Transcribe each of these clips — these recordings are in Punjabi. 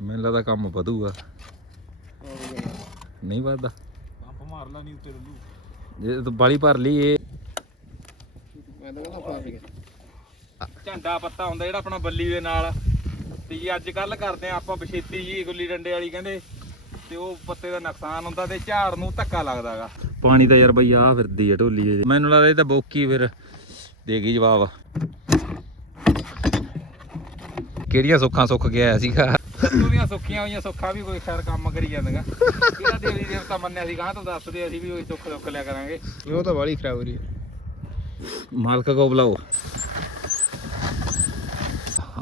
ਮੈਨੂੰ ਲੱਗਦਾ ਕੰਮ ਵਧੂਗਾ। ਨਹੀਂ ਵਧਦਾ। ਪੰਪ ਮਾਰ ਲਾ ਨਹੀਂ ਉੱਤੇ ਰੱਲੂ ਜੇ ਤੂੰ ਬਾਲੀ ਭਰ ਲਈ ਇਹ ਮੈਂ ਤਾਂ ਕਹਿੰਦਾ ਫਸ ਗਿਆ। ਝੰਡਾ ਪੱਤਾ ਹੁੰਦਾ ਜਿਹੜਾ ਆਪਣਾ ਬੱਲੀ ਦੇ ਨਾਲ। ਤੇ ਜੀ ਅੱਜ ਕੱਲ ਕਰਦੇ ਆ ਆਪਾਂ ਬਛੇਤੀ ਜੀ ਗੁੱਲੀ ਡੰਡੇ ਵਾਲੀ ਕਹਿੰਦੇ। ਤੇ ਉਹ ਪੱਤੇ ਦਾ ਨੁਕਸਾਨ ਹੁੰਦਾ ਤੇ ਝਾੜ ਨੂੰ ਧੱਕਾ ਲੱਗਦਾਗਾ ਪਾਣੀ ਤਾਂ ਯਾਰ ਬਈ ਆ ਫਿਰਦੀ ਆ ਢੋਲੀ ਇਹ। ਮੈਨੂੰ ਲੱਗਦਾ ਇਹ ਤਾਂ ਬੋਕੀ ਫਿਰ ਦੇ ਗਈ ਜਵਾਬ। ਕਿਹੜੀਆਂ ਸੁੱਖਾਂ ਸੁੱਖ ਗਿਆ ਆਇਆ ਉਹਦੀਆਂ ਸੁੱਖੀਆਂ ਹੋਈਆਂ ਸੁੱਖਾਂ ਵੀ ਕੋਈ ਖੈਰ ਕੰਮ ਕਰੀ ਜਾਂਦੀਆਂ। ਕਿਹੜਾ ਦੇਵੀ ਦੇਵਤਾ ਮੰਨਿਆ ਸੀ ਗਾਂ ਤੋਂ ਦੱਸਦੇ ਅਸੀਂ ਵੀ ਕੋਈ ਸੁੱਖ ਸੁੱਖ ਲਿਆ ਕਰਾਂਗੇ। ਉਹ ਤਾਂ ਬਾਲੀ ਖਰਾਬ ਹੋ ਰਹੀ ਹੈ। ਮਾਲਕ ਕੋ ਬੁਲਾਓ।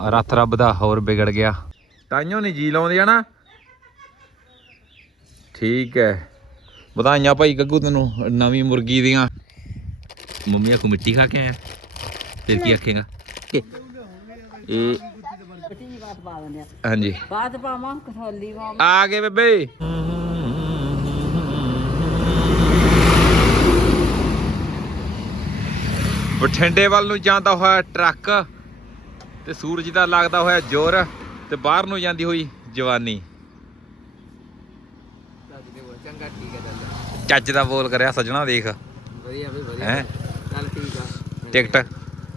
ਰੱਥ ਰੱਬ ਦਾ ਹੋਰ ਵਿਗੜ ਗਿਆ। ਤਾਈਓ ਨਹੀਂ ਜੀ ਲਾਉਂਦੇ ਆ ਨਾ। ਠੀਕ ਹੈ। ਵਧਾਈਆਂ ਭਾਈ ਗੱਗੂ ਤੈਨੂੰ ਨਵੀਂ ਮੁਰਗੀ ਦੀਆਂ। ਮੰਮੀ ਆ ਮਿੱਟੀ ਖਾ ਕੇ ਆਇਆ। ਫਿਰ ਕੀ ਆਖੇਗਾ? ਇਹ ਬੱਚੀ ਜੀ ਬਾਤ ਪਾ ਦਿੰਦੇ ਆ। ਹਾਂਜੀ। ਬਾਤ ਪਾਵਾਂ ਕਸੌਲੀ ਪਾਵਾਂ। ਆ ਗਏ ਬੇਬੇ। ਬਠਿੰਡੇ ਵੱਲ ਨੂੰ ਜਾਂਦਾ ਹੋਇਆ ਟਰੱਕ ਤੇ ਸੂਰਜ ਦਾ ਲੱਗਦਾ ਹੋਇਆ ਜ਼ੋਰ ਤੇ ਬਾਹਰ ਨੂੰ ਜਾਂਦੀ ਹੋਈ ਜਵਾਨੀ। ਚੰਗਾ ਠੀਕ ਹੈ ਚੱਲ। ਚੱਜ ਦਾ ਬੋਲ ਕਰਿਆ ਸਜਣਾ ਦੇਖ। ਵਧੀਆ ਵੀ ਵਧੀਆ। ਹੈ? ਚੱਲ ਠੀਕ ਆ। ਟਿਕਟ?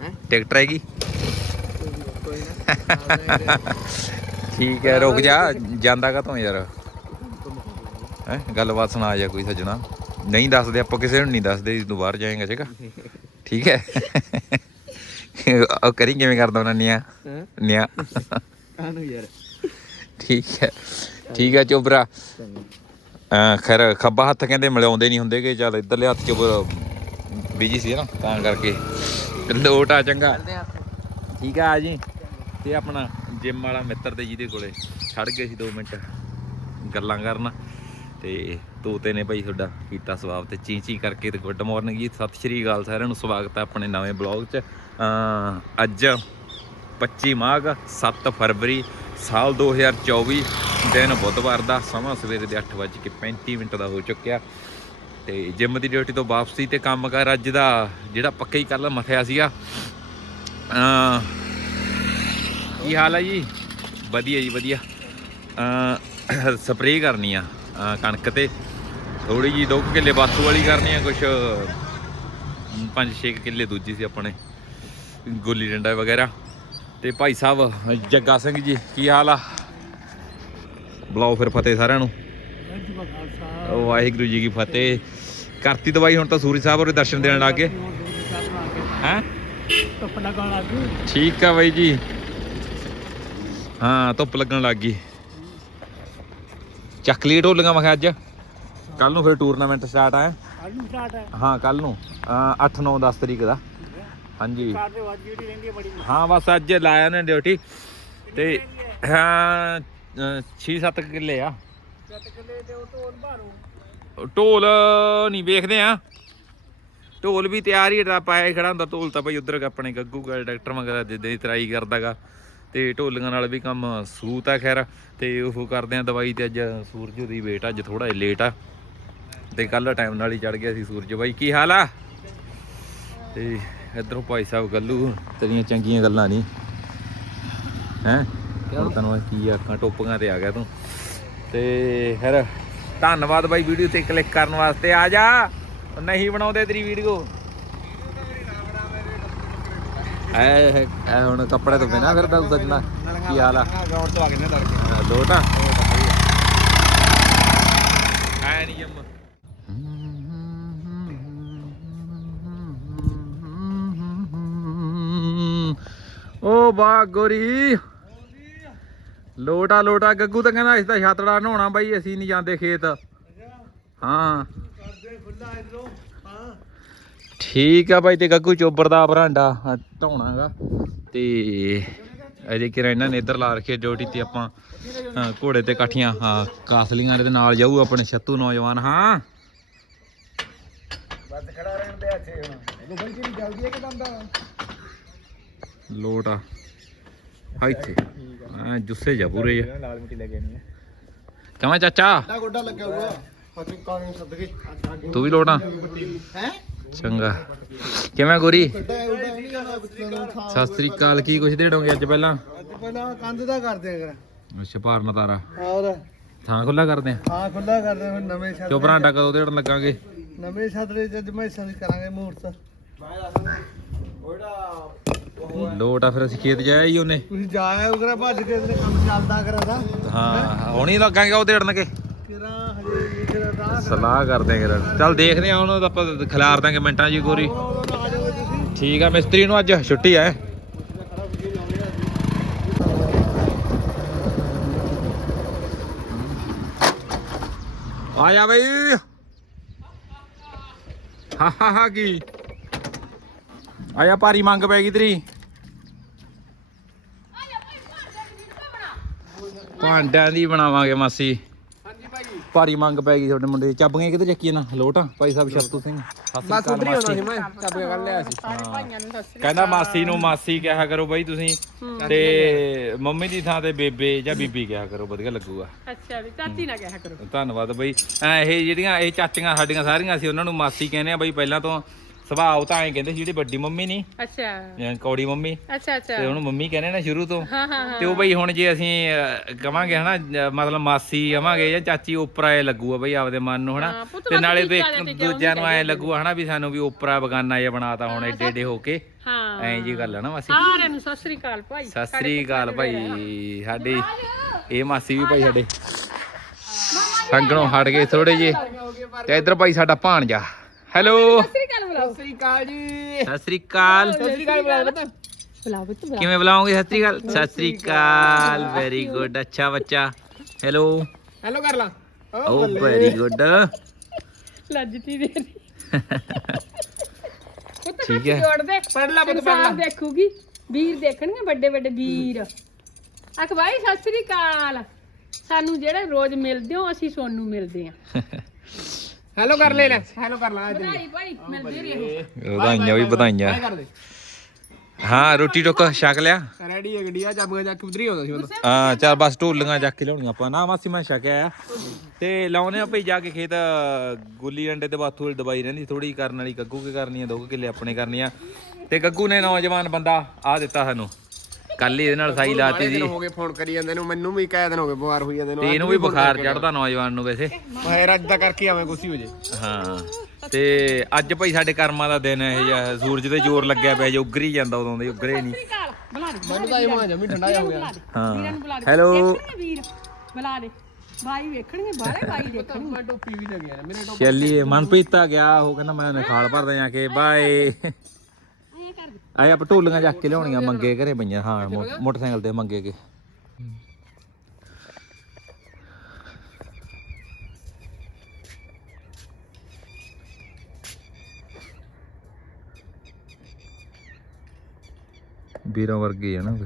ਹੈ? ਟਿਕਟ ਹੈਗੀ ਕੋਈ ਨਾ। ਠੀਕ ਹੈ ਰੁਕ ਜਾ। ਜਾਂਦਾ ਕਾ ਤੂੰ ਯਾਰ? ਹੈ? ਗੱਲਬਾਤ ਸੁਣਾ ਜਾ ਕੋਈ ਸੱਜਣਾ। ਨਹੀਂ ਦੱਸਦੇ ਆਪਾਂ ਕਿਸੇ ਨੂੰ ਨਹੀਂ ਦੱਸਦੇ ਜਦੋਂ ਬਾਹਰ ਜਾਏਗਾ ਠੀਕ ਠੀਕ ਹੈ। ਉਹ ਕਰੀ ਕਿਵੇਂ ਕਰਦਾ ਉਹਨਾਂ ਨਿਆ? ਨਿਆ। ਆਨੂੰ ਯਾਰ। ਠੀਕ ਹੈ। ਠੀਕ ਹੈ ਚੋਬਰਾ ਖੈਰ ਖੱਬਾ ਹੱਥ ਕਹਿੰਦੇ ਮਿਲਾਉਂਦੇ ਨਹੀਂ ਹੁੰਦੇ ਕਿ ਚੱਲ ਇੱਧਰਲੇ ਹੱਥ ਚ ਬਿਜ਼ੀ ਸੀ ਨਾ ਤਾਂ ਕਰਕੇ। ਲੋਟ ਆ ਚੰਗਾ ਠੀਕ ਆ ਜੀ। ਤੇ ਆਪਣਾ ਜਿਮ ਵਾਲਾ ਮਿੱਤਰ ਤੇ ਜਿਹਦੇ ਕੋਲੇ ਖੜ ਗਏ ਸੀ 2 ਮਿੰਟ ਗੱਲਾਂ ਕਰਨ। ਤੇ ਤੋਤੇ ਨੇ ਭਾਈ ਤੁਹਾਡਾ ਕੀਤਾ ਸਵਾਬ ਤੇ ਚੀਂ ਚੀਂ ਕਰਕੇ ਤੇ ਗੁੱਡ ਮਾਰਨਿੰਗ ਜੀ। ਸਤਿ ਸ਼੍ਰੀ ਅਕਾਲ ਸਾਰਿਆਂ ਨੂੰ, ਸਵਾਗਤ ਹੈ ਆਪਣੇ ਨਵੇਂ ਬਲੌਗ 'ਚ। ਅੱਜ 25 ਮਾਘ 7 ਫਰਵਰੀ ਸਾਲ 2024 ਦਿਨ ਬੁੱਧਵਾਰ ਦਾ, ਸਮਾਂ ਸਵੇਰੇ ਦੇ 8:35 ਮਿੰਟ ਦਾ ਹੋ ਚੁੱਕਿਆ। ਤੇ ਜਿਮ ਦੀ ਡਿਊਟੀ ਤੋਂ ਵਾਪਸੀ ਤੇ ਕੰਮ ਕਰ ਅੱਜ ਦਾ, ਜਿਹੜਾ ਪੱਕਾ ਹੀ ਕੱਲ ਮਥਿਆ ਸੀਗਾ। ਅਹ ਕੀ ਹਾਲ ਹੈ ਜੀ? ਵਧੀਆ ਜੀ ਵਧੀਆ। ਅ ਸਪਰੇਅ ਕਰਨੀ ਆ ਕਣਕ ਤੇ। ਥੋੜੀ ਜੀ 2 ਕਿੱਲੇ ਬਾਥੂ ਵਾਲੀ ਕਰਨੀ ਆ ਕੁਛ 5-6 ਕਿੱਲੇ ਦੂਜੀ ਸੀ ਆਪਣੇ ਗੁੱਲੀ ਡੰਡਾ ਵਗੈਰਾ। ਤੇ ਭਾਈ ਸਾਹਿਬ ਜੱਗਾ ਸਿੰਘ ਜੀ ਕੀ ਹਾਲ ਆ? ਬੁਲਾਓ ਫਿਰ ਫਤਿਹ ਸਾਰਿਆਂ ਨੂੰ। ਵਾਹਿਗੁਰੂ ਜੀ ਕੀ ਫਤਿਹ। ਕਰਤੀ ਦਵਾਈ ਹੁਣ ਤਾਂ ਸੂਰੀ ਸਾਹਿਬ ਹੋਰੇ ਦਰਸ਼ਨ ਦੇਣ ਲੱਗ ਗਏ। ਹੈ? ਧੁੱਪ ਲੱਗ ਠੀਕ ਆ ਬਾਈ ਜੀ। ਹਾਂ ਧੁੱਪ ਲੱਗਣ ਲੱਗ ਗਈ। ਚੱਕਲੀ ਢੋਲੀਆਂ ਮੈਂ ਅੱਜ। ਕੱਲ ਨੂੰ ਫਿਰ ਟੂਰਨਾਮੈਂਟ ਸਟਾਰਟ ਆ। ਅੱਜ ਨੂੰ ਸਟਾਰਟ ਹੈ ਹਾਂ ਕੱਲ ਨੂੰ। 8 9 10 ਤਰੀਕ ਦਾ। ਹਾਂਜੀ। ਹੈ ਬਸ ਅੱਜ ਲਾਇਆ ਨੇ ਡਿਊਟੀ। ਤੇ ਹਾਂ 6-7 ਕਿੱਲੇ ਆ। ਚੱਤ ਕਿਲੇ ਤੇ ਉਹ ਤੋਂ ਬਾਹਰੋਂ ਢੋਲ ਨਹੀਂ ਵੇਖਦੇ ਆ। ਢੋਲ ਵੀ ਤਿਆਰ ਹੀ ਡਾ ਪਾਇਆ ਖੜਾ ਹੁੰਦਾ। ਢੋਲ ਤਾਂ ਭਾਈ ਉਧਰ ਆਪਣੇ ਗੱਗੂ ਗਾ ਡਾਕਟਰ ਮਗਰ ਦੇ ਦੇ ਤਰਾਈ ਕਰਦਾਗਾ। ਤੇ ਢੋਲੀਆਂ ਨਾਲ ਵੀ ਕੰਮ ਸੂਤ ਆ ਖੈਰ। ਤੇ ਉਹ ਕਰਦੇ ਆ ਦਵਾਈ ਤੇ ਅੱਜ ਸੂਰਜ ਦੀ ਵੇਟ ਅੱਜ ਥੋੜਾ ਜਿਹਾ ਲੇਟ ਆ। ਤੇ ਕੱਲ ਟਾਈਮ ਨਾਲ ਹੀ ਚੜ ਗਿਆ ਸੀ ਸੂਰਜ। ਬਾਈ ਕੀ ਹਾਲ ਆ? ਤੇ ਇਧਰੋਂ ਭਾਈ ਸਾਹਿਬ ਗੱਲੂ ਤੇਰੀਆਂ ਚੰਗੀਆਂ ਗੱਲਾਂ ਨਹੀਂ ਹੈ? ਹੁਣ ਤੈਨੂੰ ਕੀ ਆਖਾਂ ਟੋਪੀਆਂ ਤੇ ਆ ਗਿਆ ਤੂੰ। ਤੇ ਫਿਰ ਧੰਨਵਾਦ ਬਾਈ ਵੀਡੀਓ ਤੇ ਕਲਿੱਕ ਕਰਨ ਵਾਸਤੇ। ਆ ਜਾ। ਨਹੀਂ ਬਣਾਉਂਦੇ ਤੇਰੀ ਵੀਡੀਓ। ਐ ਐ ਹੁਣ ਕੱਪੜੇ ਤੋਂ ਬਿਨਾ ਫਿਰਦਾ ਤੂੰ ਸੱਜਣਾ। ਕੀ ਹਾਲ ਆ? ਗਰਾਊਂਡ ਤੋਂ ਆ ਗਏ ਨੇ ਤੜਕੇ। ਲੋਟਾ ਐ ਨਹੀਂ ਜੰਮ। ਓ ਬਾ ਗੋਰੀ। ਲੋਟਾ ਲੋਟਾ। ਗੱਗੂ ਤਾਂ ਕਹਿੰਦਾ ਤਾਂ ਛਾਤੜਾ ਨਹਾਉਣਾ ਬਾਈ ਅਸੀਂ ਨਹੀਂ ਜਾਂਦੇ ਖੇਤ। ਹਾਂ। ਠੀਕ ਆ ਬਾਈ ਤੇ ਗੱਗੂ ਚੋਬਰ ਦਾ ਬਰਾਂਡਾ ਢਾਉਣਾਗਾ ਤੇ ਅਜੇ ਕਿਰਾ ਇਹਨਾਂ ਨੇ ਇੱਧਰ ਲਾ ਰੱਖੀ ਡਿਊਟੀ ਤੇ ਆਪਾਂ ਘੋੜੇ ਤੇ ਕਾਠੀਆਂ ਹਾਂ ਕਾਸਲੀਆਂ ਦੇ ਨਾਲ ਜਾਊ ਆਪਣੇ ਛੱਤੂ ਨੌਜਵਾਨ ਹਾਂ। ਬਸ ਖੜਾ ਰਹਿਣ ਦੇ ਇੱਥੇ ਹੁਣ। ਬਈ ਕਿਹੜੀ ਜਲਦੀ ਹੈ ਕਿ ਦੰਦਾ ਲੋਟ ਆ। ਹਾਂ ਇੱਥੇ। ਹਾਂ ਜੁੱਸੇ ਜਾ ਪੂਰੇ ਆ ਲਾਲ ਮਿੱਟੀ ਲੈ ਕੇ ਆਣੀ ਹੈ। ਕਿਵੇਂ ਚਾਚਾ? ਗੋਡਾ ਲੱਗਾ ਹੋਇਆ। ਤੂੰ ਵੀ ਲੋਟ ਆ। ਹੈ? ਚੰਗਾ। ਕਿਵੇਂ ਗੋਰੀ? ਸਤਿ ਸ੍ਰੀ ਅਕਾਲ ਕੀ ਕੁਛ ਦੇੜੋਗੇ ਅੱਜ ਪਹਿਲਾਂ? ਅੱਜ ਪਹਿਲਾਂ ਕੰਧ ਦਾ ਕਰਦੇ ਆ ਅੱਛਾ ਭਾਰਨਾ ਤਾਰਾ ਹੋਰ? ਥਾਂ ਖੁੱਲਾ ਕਰਦੇ ਆ? ਹਾਂ ਖੁੱਲਾ ਕਰਦੇ ਫਿਰ ਨਵੇਂ ਛੱਤ ਚੋ ਬਰਾਂਡਾ ਕਦੋਂ ਦੇੜਨ ਲੱਗਾਂਗੇ? ਨਵੇਂ ਛੱਤਰੇ ਜਦ ਮੈਂ ਸੰਗ ਕਰਾਂਗੇ ਮੂਰਤ। ਲੋਟ ਆ ਫਿਰ ਅਸੀਂ ਖੇਤ ਜਾਇਆ ਹੀ ਉਹਨੇ। ਤੁਸੀਂ ਜਾਇਆ ਉਗਰਾ ਭੱਜ ਕੇ ਕੰਮ ਚੱਲਦਾ ਕਰਦਾ। ਹਾਂ ਹੁਣ ਲੱਗਾਂਗੇ ਉਹ ਦੇੜਨ ਕੇ ਕਿਰਾ ਕਿਰਾ ਸਲਾਹ ਕਰਦੇ ਆਂ ਕਿਰਨ ਚੱਲ ਦੇਖਦੇ ਆ ਹੁਣ ਆਪਾਂ ਖਿਲਾਰ ਦਾਂਗੇ ਮਿੰਟਾਂ ਜੀ ਗੋਰੀ। ਠੀਕ ਆ, ਮਿਸਤਰੀ ਨੂੰ ਅੱਜ ਛੁੱਟੀ ਐ ਆ ਜਾ ਬਈ। ਹਾ ਹਾ ਹਾ, ਕੀ? ਆਇਆ ਭਾਰੀ ਮੰਗ ਪੈ ਗਈ ਤੇਰੀ। ਭਾਂਡਿਆਂ ਦੀ ਬਣਾਵਾਂਗੇ ਮਾਸੀ। ਭਾਰੀ ਮੰਗ ਪੈ ਗਈ ਤੁਹਾਡੇ ਮੁੰਡੇ ਦੀ। ਚਾਬੀਆਂ ਕਿਤੇ ਚੱਕੀਆਂ ਨਾ? ਲੋਟ ਭਾਈ ਸਾਹਿਬ ਸ਼ਰਤੂ ਸਿੰਘ। ਬਸ ਉਧਰ ਹੀ ਹੋਣਾ ਸੀ ਮੈਂ ਚਾਬੀਆਂ ਕੱਢ ਲਿਆ ਸੀ। ਕਹਿੰਦਾ ਮਾਸੀ ਨੂੰ ਮਾਸੀ ਕਿਹਾ ਕਰੋ ਬਾਈ ਤੁਸੀਂ। ਤੇ ਮੰਮੀ ਦੀ ਥਾਂ ਤੇ ਬੇਬੇ ਜਾਂ ਬੀਬੀ ਕਿਹਾ ਕਰੋ ਵਧੀਆ ਲੱਗੂਗਾ। ਅੱਛਾ ਵੀ ਚਾਚੀ ਨਾ ਕਿਹਾ ਕਰੋ। ਧੰਨਵਾਦ ਬਈ। ਐ ਇਹ ਜਿਹੜੀਆਂ ਇਹ ਚਾਚੀਆਂ ਸਾਡੀਆਂ ਸਾਰੀਆਂ ਸੀ ਉਹਨਾਂ ਨੂੰ ਮਾਸੀ ਕਹਿੰਦੇ ਆ ਬਈ ਪਹਿਲਾਂ ਤੋਂ ਸੁਭਾਅ ਤਾਂ ਐਂ ਕਹਿੰਦੇ ਸੀ ਜਿਹੜੀ ਵੱਡੀ ਮੰਮੀ ਨਹੀਂ ਅੱਛਾ। ਜਾਂ ਕੌੜੀ ਮੰਮੀ। ਅੱਛਾ ਅੱਛਾ। ਤੇ ਉਹਨੂੰ ਮੰਮੀ ਕਹਿੰਦੇ ਨਾ ਸ਼ੁਰੂ ਤੋਂ। ਹਾਂ ਹਾਂ ਹਾਂ। ਤੇ ਉਹ ਬਈ ਹੁਣ ਜੇ ਅਸੀਂ ਅਹ, ਕਵਾਂਗੇ ਹਨਾ ਮਤਲਬ ਮਾਸੀ ਆਵਾਂਗੇ ਜਾਂ ਚਾਚੀ ਉਪਰਾ ਇਹ ਲੱਗੂਗਾ ਬਈ ਆਪਦੇ ਮਨ ਨੂੰ ਹਨਾ। ਹਾਂ, ਪੁੱਤ ਤੇ ਬਸ ਨਾਲੇ ਤੇ ਟੀਚਾ ਜਿਹਾ ਦੂਜਿਆਂ ਨੂੰ ਐ ਲੱਗੂਗਾ ਹਨਾ ਵੀ ਸਾਨੂੰ ਵੀ ਉਪਰਾ ਬਗਾਨਾ ਜਿਹਾ ਬਣਾਤਾ ਹੁਣ ਏਡੇ ਏਡੇ ਹੋ ਕੇ। ਹਾਂ। ਐਂ ਜੀ ਗੱਲ ਹੈ ਨਾ ਮਾਸੀ। ਸਾਰਿਆਂ ਨੂੰ ਸਤਿ ਸ੍ਰੀ ਅਕਾਲ ਭਾਈ। ਸਤਿ ਸ੍ਰੀ ਅਕਾਲ ਭਾਈ ਸਾਡੇ। ਇਹ ਮਾਸੀ ਵੀ ਭਾਈ ਸਾਡੇ। ਸੰਗਣੋਂ ਹਟ ਗਏ ਥੋੜੇ ਜੇ ਤੇ ਇੱਧਰ ਭਾਈ ਸਾਡਾ ਭਾਣਜਾ। ਹੈਲੋ ਸਤਿ ਸ੍ਰੀ ਅਕਾਲ ਸਤਿ ਸ੍ਰੀ ਅਕਾਲ। ਬੱਤ ਕਿਵੇਂ ਬੁਲਾਓਗੇ? ਸਤਿ ਸ੍ਰੀ ਅਕਾਲ। ਸਤਿ ਸ੍ਰੀ ਅਕਾਲ। ਵੈਰੀ ਗੁੱਡ ਅੱਛਾ ਬੱਚਾ। ਹੈਲੋ ਹੈਲੋ ਕਰ ਲਾ। ਓ ਵੈਰੀ ਗੁੱਡ ਲੱਜਤੀ ਦੇ ਪੁੱਤ ਠੀਕ ਹੈ। ਜੋੜ ਦੇ। ਪੜ ਲਾ ਪੁੱਤ ਪੜ ਲਾ। ਦੇਖੂਗੀ। ਵੀਰ ਦੇਖਣਗੇ ਵੱਡੇ ਵੱਡੇ ਵੀਰ। ਅਖ ਭਾਈ ਸਤਿ ਸ੍ਰੀ ਅਕਾਲ। ਸਾਨੂੰ ਜਿਹੜੇ ਰੋਜ਼ ਮਿਲਦੇ ਹੋ ਅਸੀਂ ਸੋਨੂੰ ਮਿਲਦੇ ਆਂ ਹੈਲੋ ਕਰ ਲੈ ਲੈ। ਹੈਲੋ ਕਰ ਲਾ ਵਧਾਈ ਭਾਈ ਮਿਲਦੇ ਰਹੋ। ਵਧਾਈਆਂ ਵੀ ਵਧਾਈਆਂ। ਹਾਂ ਰੋਟੀ ਟੁੱਕ ਛਕ ਲਿਆ। ਰੈਡੀ ਹੈ ਗੱਡੀ ਆ ਚੱਕ ਉਧਰੀ ਆਉਂਦਾ ਸੀ ਬੰਦਾ ਹਾਂ ਚੱਲ ਬਸ ਢੋਲੀਆਂ ਚੱਕ ਕੇ ਲਿਆਉਣੀਆਂ ਆਪਾਂ। ਨਾ ਮਾਸੀ ਮੈਂ ਛਕਿਆ ਆ। ਤੇ ਲਾਉਨੇ ਆ ਭਈ ਜਾ ਕੇ ਖੇਤ ਗੁੱਲੀ ਡੰਡੇ ਤੇ ਬਾਥੂ ਵਾਲੀ ਦਵਾਈ ਰਹਿੰਦੀ ਥੋੜੀ ਕਰਨ ਵਾਲੀ ਗੱਗੂ ਕੇ ਕਰਨੀ ਆ ਦੋ ਕੁ ਕਿੱਲੇ ਆਪਣੇ ਕਰਨੀ ਆ। ਤੇ ਗੱਗੂ ਨੇ ਨੌਜਵਾਨ ਬੰਦਾ ਆ ਦਿੱਤਾ ਸਾਨੂੰ। ਕੱਲ ਹੀ ਇਹਦੇ ਨਾਲ ਸਾਈ ਲਾਤੀ ਸੀ। ਹੋ ਗਏ ਫੋਨ ਕਰੀ ਜਾਂਦੇ ਨੂੰ ਮੈਨੂੰ ਵੀ ਕਾਇ ਦਿਨ ਹੋ ਗਏ ਬਿਮਾਰ ਹੋਈ ਜਾਂਦੇ ਨੂੰ। ਤੇ ਇਹਨੂੰ ਵੀ ਬੁਖਾਰ ਚੜਦਾ ਨੌਜਵਾਨ ਨੂੰ ਵੈਸੇ। ਮੈਂ ਅੱਜ ਦਾ ਕਰਕੇ ਆਵੇਂ ਗੁੱਸੀ ਹੋ ਜੇ। ਹਾਂ ਤੇ ਅੱਜ ਭਈ ਸਾਡੇ ਕਰਮਾਂ ਦਾ ਦਿਨ ਇਹ ਜਿਹਾ ਸੂਰਜ ਤੇ ਜ਼ੋਰ ਲੱਗਿਆ ਪਿਆ ਜੇ ਉੱਗਰੀ ਜਾਂਦਾ ਉਦੋਂ ਦੇ ਉੱਗਰੇ ਨਹੀਂ। ਮੈਨੂੰ ਤਾਂ ਇਹ ਮਾਂ ਜਮੀ ਠੰਡਾ ਜਾ ਹੋ ਗਿਆ। ਦੇ ਹੈਲੋ। ਵੀਰ ਬੁਲਾ ਦੇ। ਭਾਈ ਵੇਖਣਗੇ ਬਾਹਰੇ ਭਾਈ ਦੇਖਣਗੇ। ਮੈਂ ਟੋਪੀ ਵੀ ਤੇ ਗਿਆ ਮੇਰੇ ਚੱਲੀਏ ਮਨਪ੍ਰੀਤ ਆ ਗਿਆ ਉਹ ਕਹਿੰਦਾ ਮੈਂ ਖਾਲ ਭਰਦਾ ਜਾ ਕੇ ਬਾਏ। ਆਏ ਆਪਾਂ ਢੋਲੀਆਂ ਚੱਕ ਕੇ ਲਿਆਉਣੀਆਂ ਮੰਗੇ ਘਰੇ ਪਈਆਂ ਹਾਂ ਮੋ- ਮੋਟਰਸਾਈਕਲ ਤੇ ਮੰਗੇ ਕੇ। ਵੀਰਾਂ ਵਰਗੇ ਆ ਨਾ ਉਹ।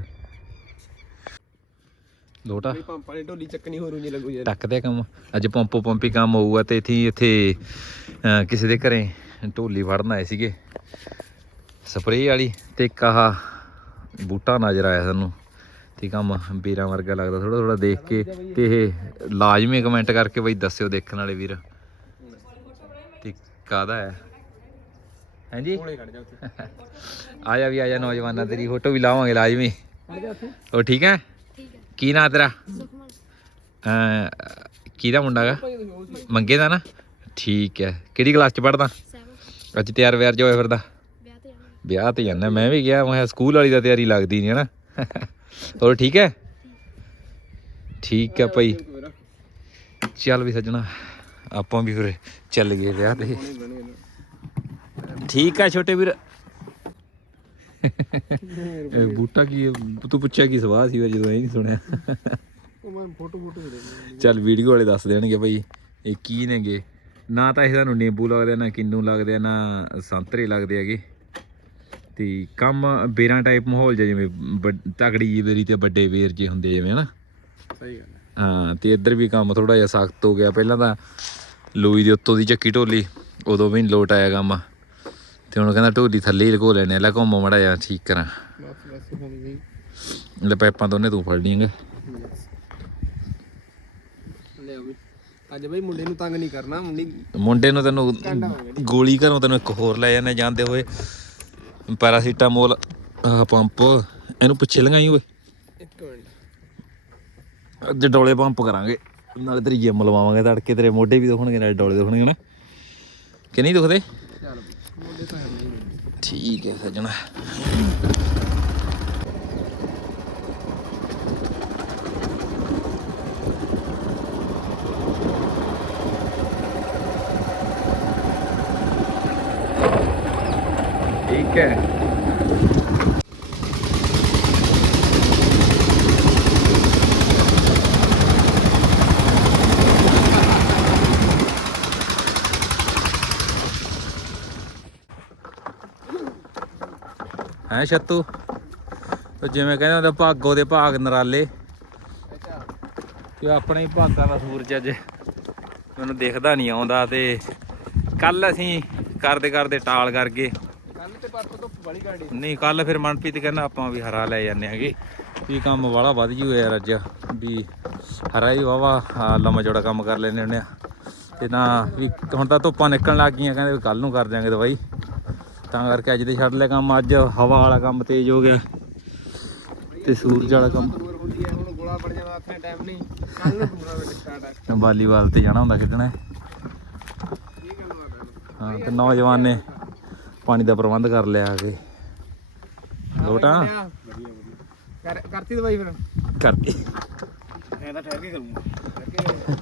ਲੋਟਾ। ਪੰਪ ਵਾਲੀ ਢੋਲੀ ਚੱਕਣੀ ਹੋ ਰੂੰਜੀ ਲੱਗੂ ਯਾਰ। ਟੱਕਦੇ ਕੰਮ। ਅੱਜ ਪੰਪੋ ਪੰਪੀ ਕੰਮ ਹੋਊਗਾ ਤੇ ਇੱਥੇ ਇੱਥੇ ਅਹ, ਕਿਸੇ ਦੇ ਘਰੇ ਢੋਲੀ ਫੜਨ ਆਏ ਸੀਗੇ। ਸਪਰੇਅ ਵਾਲੀ ਤੇ ਇੱਕ ਆਹ ਬੂਟਾ ਨਜ਼ਰ ਆਇਆ ਸਾਨੂੰ। ਤੇ ਕੰਮ ਵੀਰਾਂ ਵਰਗਾ ਲੱਗਦਾ ਥੋੜਾ ਥੋੜਾ ਦੇਖ ਕੇ ਤੇ ਇਹ ਲਾਜ਼ਮੀ ਕਮੈਂਟ ਕਰਕੇ ਬਈ ਦੱਸਿਓ ਦੇਖਣ ਵਾਲੇ ਵੀਰ। ਤੇ ਕਾਦਾ ਹੈ? ਹਾਂਜੀ? ਆ ਜਾ ਵੀ ਆ ਜਾ ਨੌਜਵਾਨਾਂ ਤੇਰੀ ਫੋਟੋ ਵੀ ਲਾਵਾਂਗੇ ਲਾਜ਼ਮੀ। ਉਹ ਠੀਕ ਹੈ? ਕੀ ਨਾਂ ਤੇਰਾ? ਕਿਹਦਾ ਮੁੰਡਾ ਗਾ? ਮੰਗੇ ਦਾ ਨਾ? ਠੀਕ ਹੈ। ਕਿਹੜੀ ਕਲਾਸ ਚ ਪੜਦਾ ਅੱਜ ਤਿਆਰ ਵਿਆਰ ਜੋ ਹੋਇਆ ਫਿਰਦਾ? ਵਿਆਹ ਤੇ ਜਾਣਾ ਮੈਂ ਵੀ ਗਿਆ ਮੈਂ ਸਕੂਲ ਵਾਲੀ ਦਾ ਤਿਆਰੀ ਲੱਗਦੀ ਨਹੀਂ ਹਨਾ। ਹੋਰ ਠੀਕ ਹੈ? ਠੀਕ ਹੈ ਭਾਈ। ਚੱਲ ਵੀ ਸੱਜਣਾ ਆਪਾਂ ਵੀ ਫਿਰ ਚੱਲ ਗਏ ਵਿਆਹ ਤੇ। ਠੀਕ ਹੈ ਛੋਟੇ ਵੀਰ। ਇਹ ਬੂਟਾ ਕੀ ਹੈ? ਤੂੰ ਪੁੱਛਿਆ ਕੀ ਸਵਾਹ ਸੀ ਜਦੋਂ ਇਹ ਨਹੀਂ ਸੁਣਿਆ? ਉਹ ਮੈਂ ਫੋਟੋ ਫੋਟੋ ਦੇ ਚੱਲ ਵੀਡੀਓ ਵਾਲੇ ਦੱਸ ਦੇਣਗੇ ਭਾਈ ਇਹ ਕੀ ਨੇਗੇ? ਨਾ ਤਾਂ ਇਹਨਾਂ ਨੂੰ ਨਿੰਬੂ ਲੱਗਦੇ ਆ, ਨਾ ਕਿੰਨੂ ਲੱਗਦੇ ਆ, ਨਾ ਸੰਤਰੇ ਲੱਗਦੇ ਹੈਗੇ। ਤੇ ਕੰਮ ਬੇਰਾਂ ਟਾਈਪ ਮਾਹੌਲ ਜਿਹਾ ਜਿਵੇਂ ਤਕੜੀ ਜਿਹੀ ਬੇਰੀ ਤੇ ਵੱਡੇ ਬੇਰ ਜੇ ਹੁੰਦੇ ਜਿਵੇਂ ਹਨਾ। ਸਹੀ ਗੱਲ ਹੈ। ਹਾਂ ਤੇ ਇੱਧਰ ਵੀ ਕੰਮ ਥੋੜਾ ਜਿਹਾ ਸਖਤ ਹੋ ਗਿਆ। ਪਹਿਲਾਂ ਤਾਂ ਲੋਈ ਦੇ ਉੱਤੋਂ ਦੀ ਚੱਕੀ ਢੋਲੀ ਉਦੋਂ ਵੀ ਲੋਟ ਆਇਆ ਕੰਮ। ਤੇ ਹੁਣ ਕਹਿੰਦਾ ਢੋਲੀ ਥੱਲੇ ਹੀ ਲਗੋ ਲੈਣੇ ਲੈ ਘੁੰਮ ਮੜਾ ਜਾ ਠੀਕ ਕਰਾਂ। ਬਸ ਬਸ ਹੋ ਗਈ ਲੈ ਪੈਪਾਂ ਦੋਨੇ ਤੂੰ ਫੜ ਲਈਂਗੇ ਲੈ ਵੀ। ਅੱਜ ਬਈ ਮੁੰਡੇ ਨੂੰ ਤੰਗ ਨਹੀਂ ਕਰਨਾ ਮੁੰਡੀ ਮੁੰਡੇ ਨੂੰ ਤੈਨੂੰ ਗੋਲੀ ਘਰੋਂ ਤੈਨੂੰ ਇੱਕ ਹੋਰ ਲੈ ਜਾਂਦੇ ਜਾਂਦੇ ਹੋਏ। ਪੈਰਾਸੀਟਾਮੋਲ ਆਹ ਪੰਪ ਇਹਨੂੰ ਪਿੱਛੇ ਲੰਗਾਈ ਓਏ ਇੱਕ ਮਿੰਟ ਅੱਜ ਡੋਲੇ ਪੰਪ ਕਰਾਂਗੇ ਨਾਲੇ ਤੇਰੀ ਜਿਮ ਲਵਾਵਾਂਗੇ ਤੜਕੇ ਤੇਰੇ ਮੋਢੇ ਵੀ ਦੁਖਣਗੇ ਨਾਲੇ ਡੋਲੇ ਦੁਖਣਗੇ ਨਾ ਕਿ ਨਹੀਂ ਦੁਖਦੇ ਠੀਕ ਹੈ ਸੱਜਣਾ ਠੀਕ ਹੈ। ਹੈ ਛੱਤੂ? ਜਿਵੇਂ ਕਹਿੰਦੇ ਹੁੰਦੇ ਭਾਗੋ ਦੇ ਭਾਗ ਨਰਾਲੇ। ਤੇ ਆਪਣੇ ਹੀ ਭਾਗਾਂ ਦਾ ਸੂਰਜ ਅੱਜ ਮੈਨੂੰ ਦਿਖਦਾ ਨਹੀਂ ਆਉਂਦਾ ਤੇ ਕੱਲ ਅਸੀਂ ਕਰਦੇ ਕਰਦੇ ਟਾਲ ਕਰ ਗਏ ਕੱਲ ਤੇ ਪਰਸੋਂ ਤੋਂ ਬੜੀ ਗਾੜੀ ਨਹੀਂ ਕੱਲ ਫਿਰ ਮਨਪ੍ਰੀਤ ਕਹਿੰਦਾ ਆਪਾਂ ਵੀ ਹਰਾ ਲੈ ਜਾਂਦੇ ਹੈਗੇ। ਵੀ ਕੰਮ ਵਾਲਾ ਵੱਧ ਜੂ ਯਾਰ ਅੱਜ। ਵੀ ਹਰਾ ਹੀ ਵਾਵਾ ਲੰਮਾ ਜੋੜਾ ਕੰਮ ਕਰ ਲੈਨੇ ਹੁੰਦੇ ਆ। ਤੇ ਨਾ ਵੀ ਹੁਣ ਤਾਂ ਧੁੱਪਾਂ ਨਿਕਲਣ ਲੱਗ ਗਈਆਂ, ਕਹਿੰਦੇ ਵੀ ਕੱਲ ਨੂੰ ਕਰ ਦਿਆਂਗੇ ਦਵਾਈ। ਤਾਂ ਕਰਕੇ ਅੱਜ ਤੇ ਛੱਡ ਲਿਆ ਕੰਮ, ਅੱਜ ਹਵਾ ਵਾਲਾ ਕੰਮ ਤੇਜ਼ ਹੋ ਗਿਆ। ਤੇ ਸੂਰਜ ਵਾਲਾ ਕੰਮ। ਦੂਰ ਵਾਲੀਬਾਲ ਤੇ ਜਾਣਾ ਹੁੰਦਾ ਖੇਡਣਾ। ਇਹ ਹਾਂ, ਤੇ ਨੌਜਵਾਨ ਨੇ ਪਾਣੀ ਦਾ ਪ੍ਰਬੰਧ ਕਰ ਲਿਆ ਆ ਕੇ। ਲੋਟਾ? ਕਰ ਕਰਤੀ ਦਵਾਈ ਫਿਰ? ਕਰਕੇ ਮੈਂ ਤਾਂ ਠਹਿਰ ਕੇ ਕਰੂੰਗਾ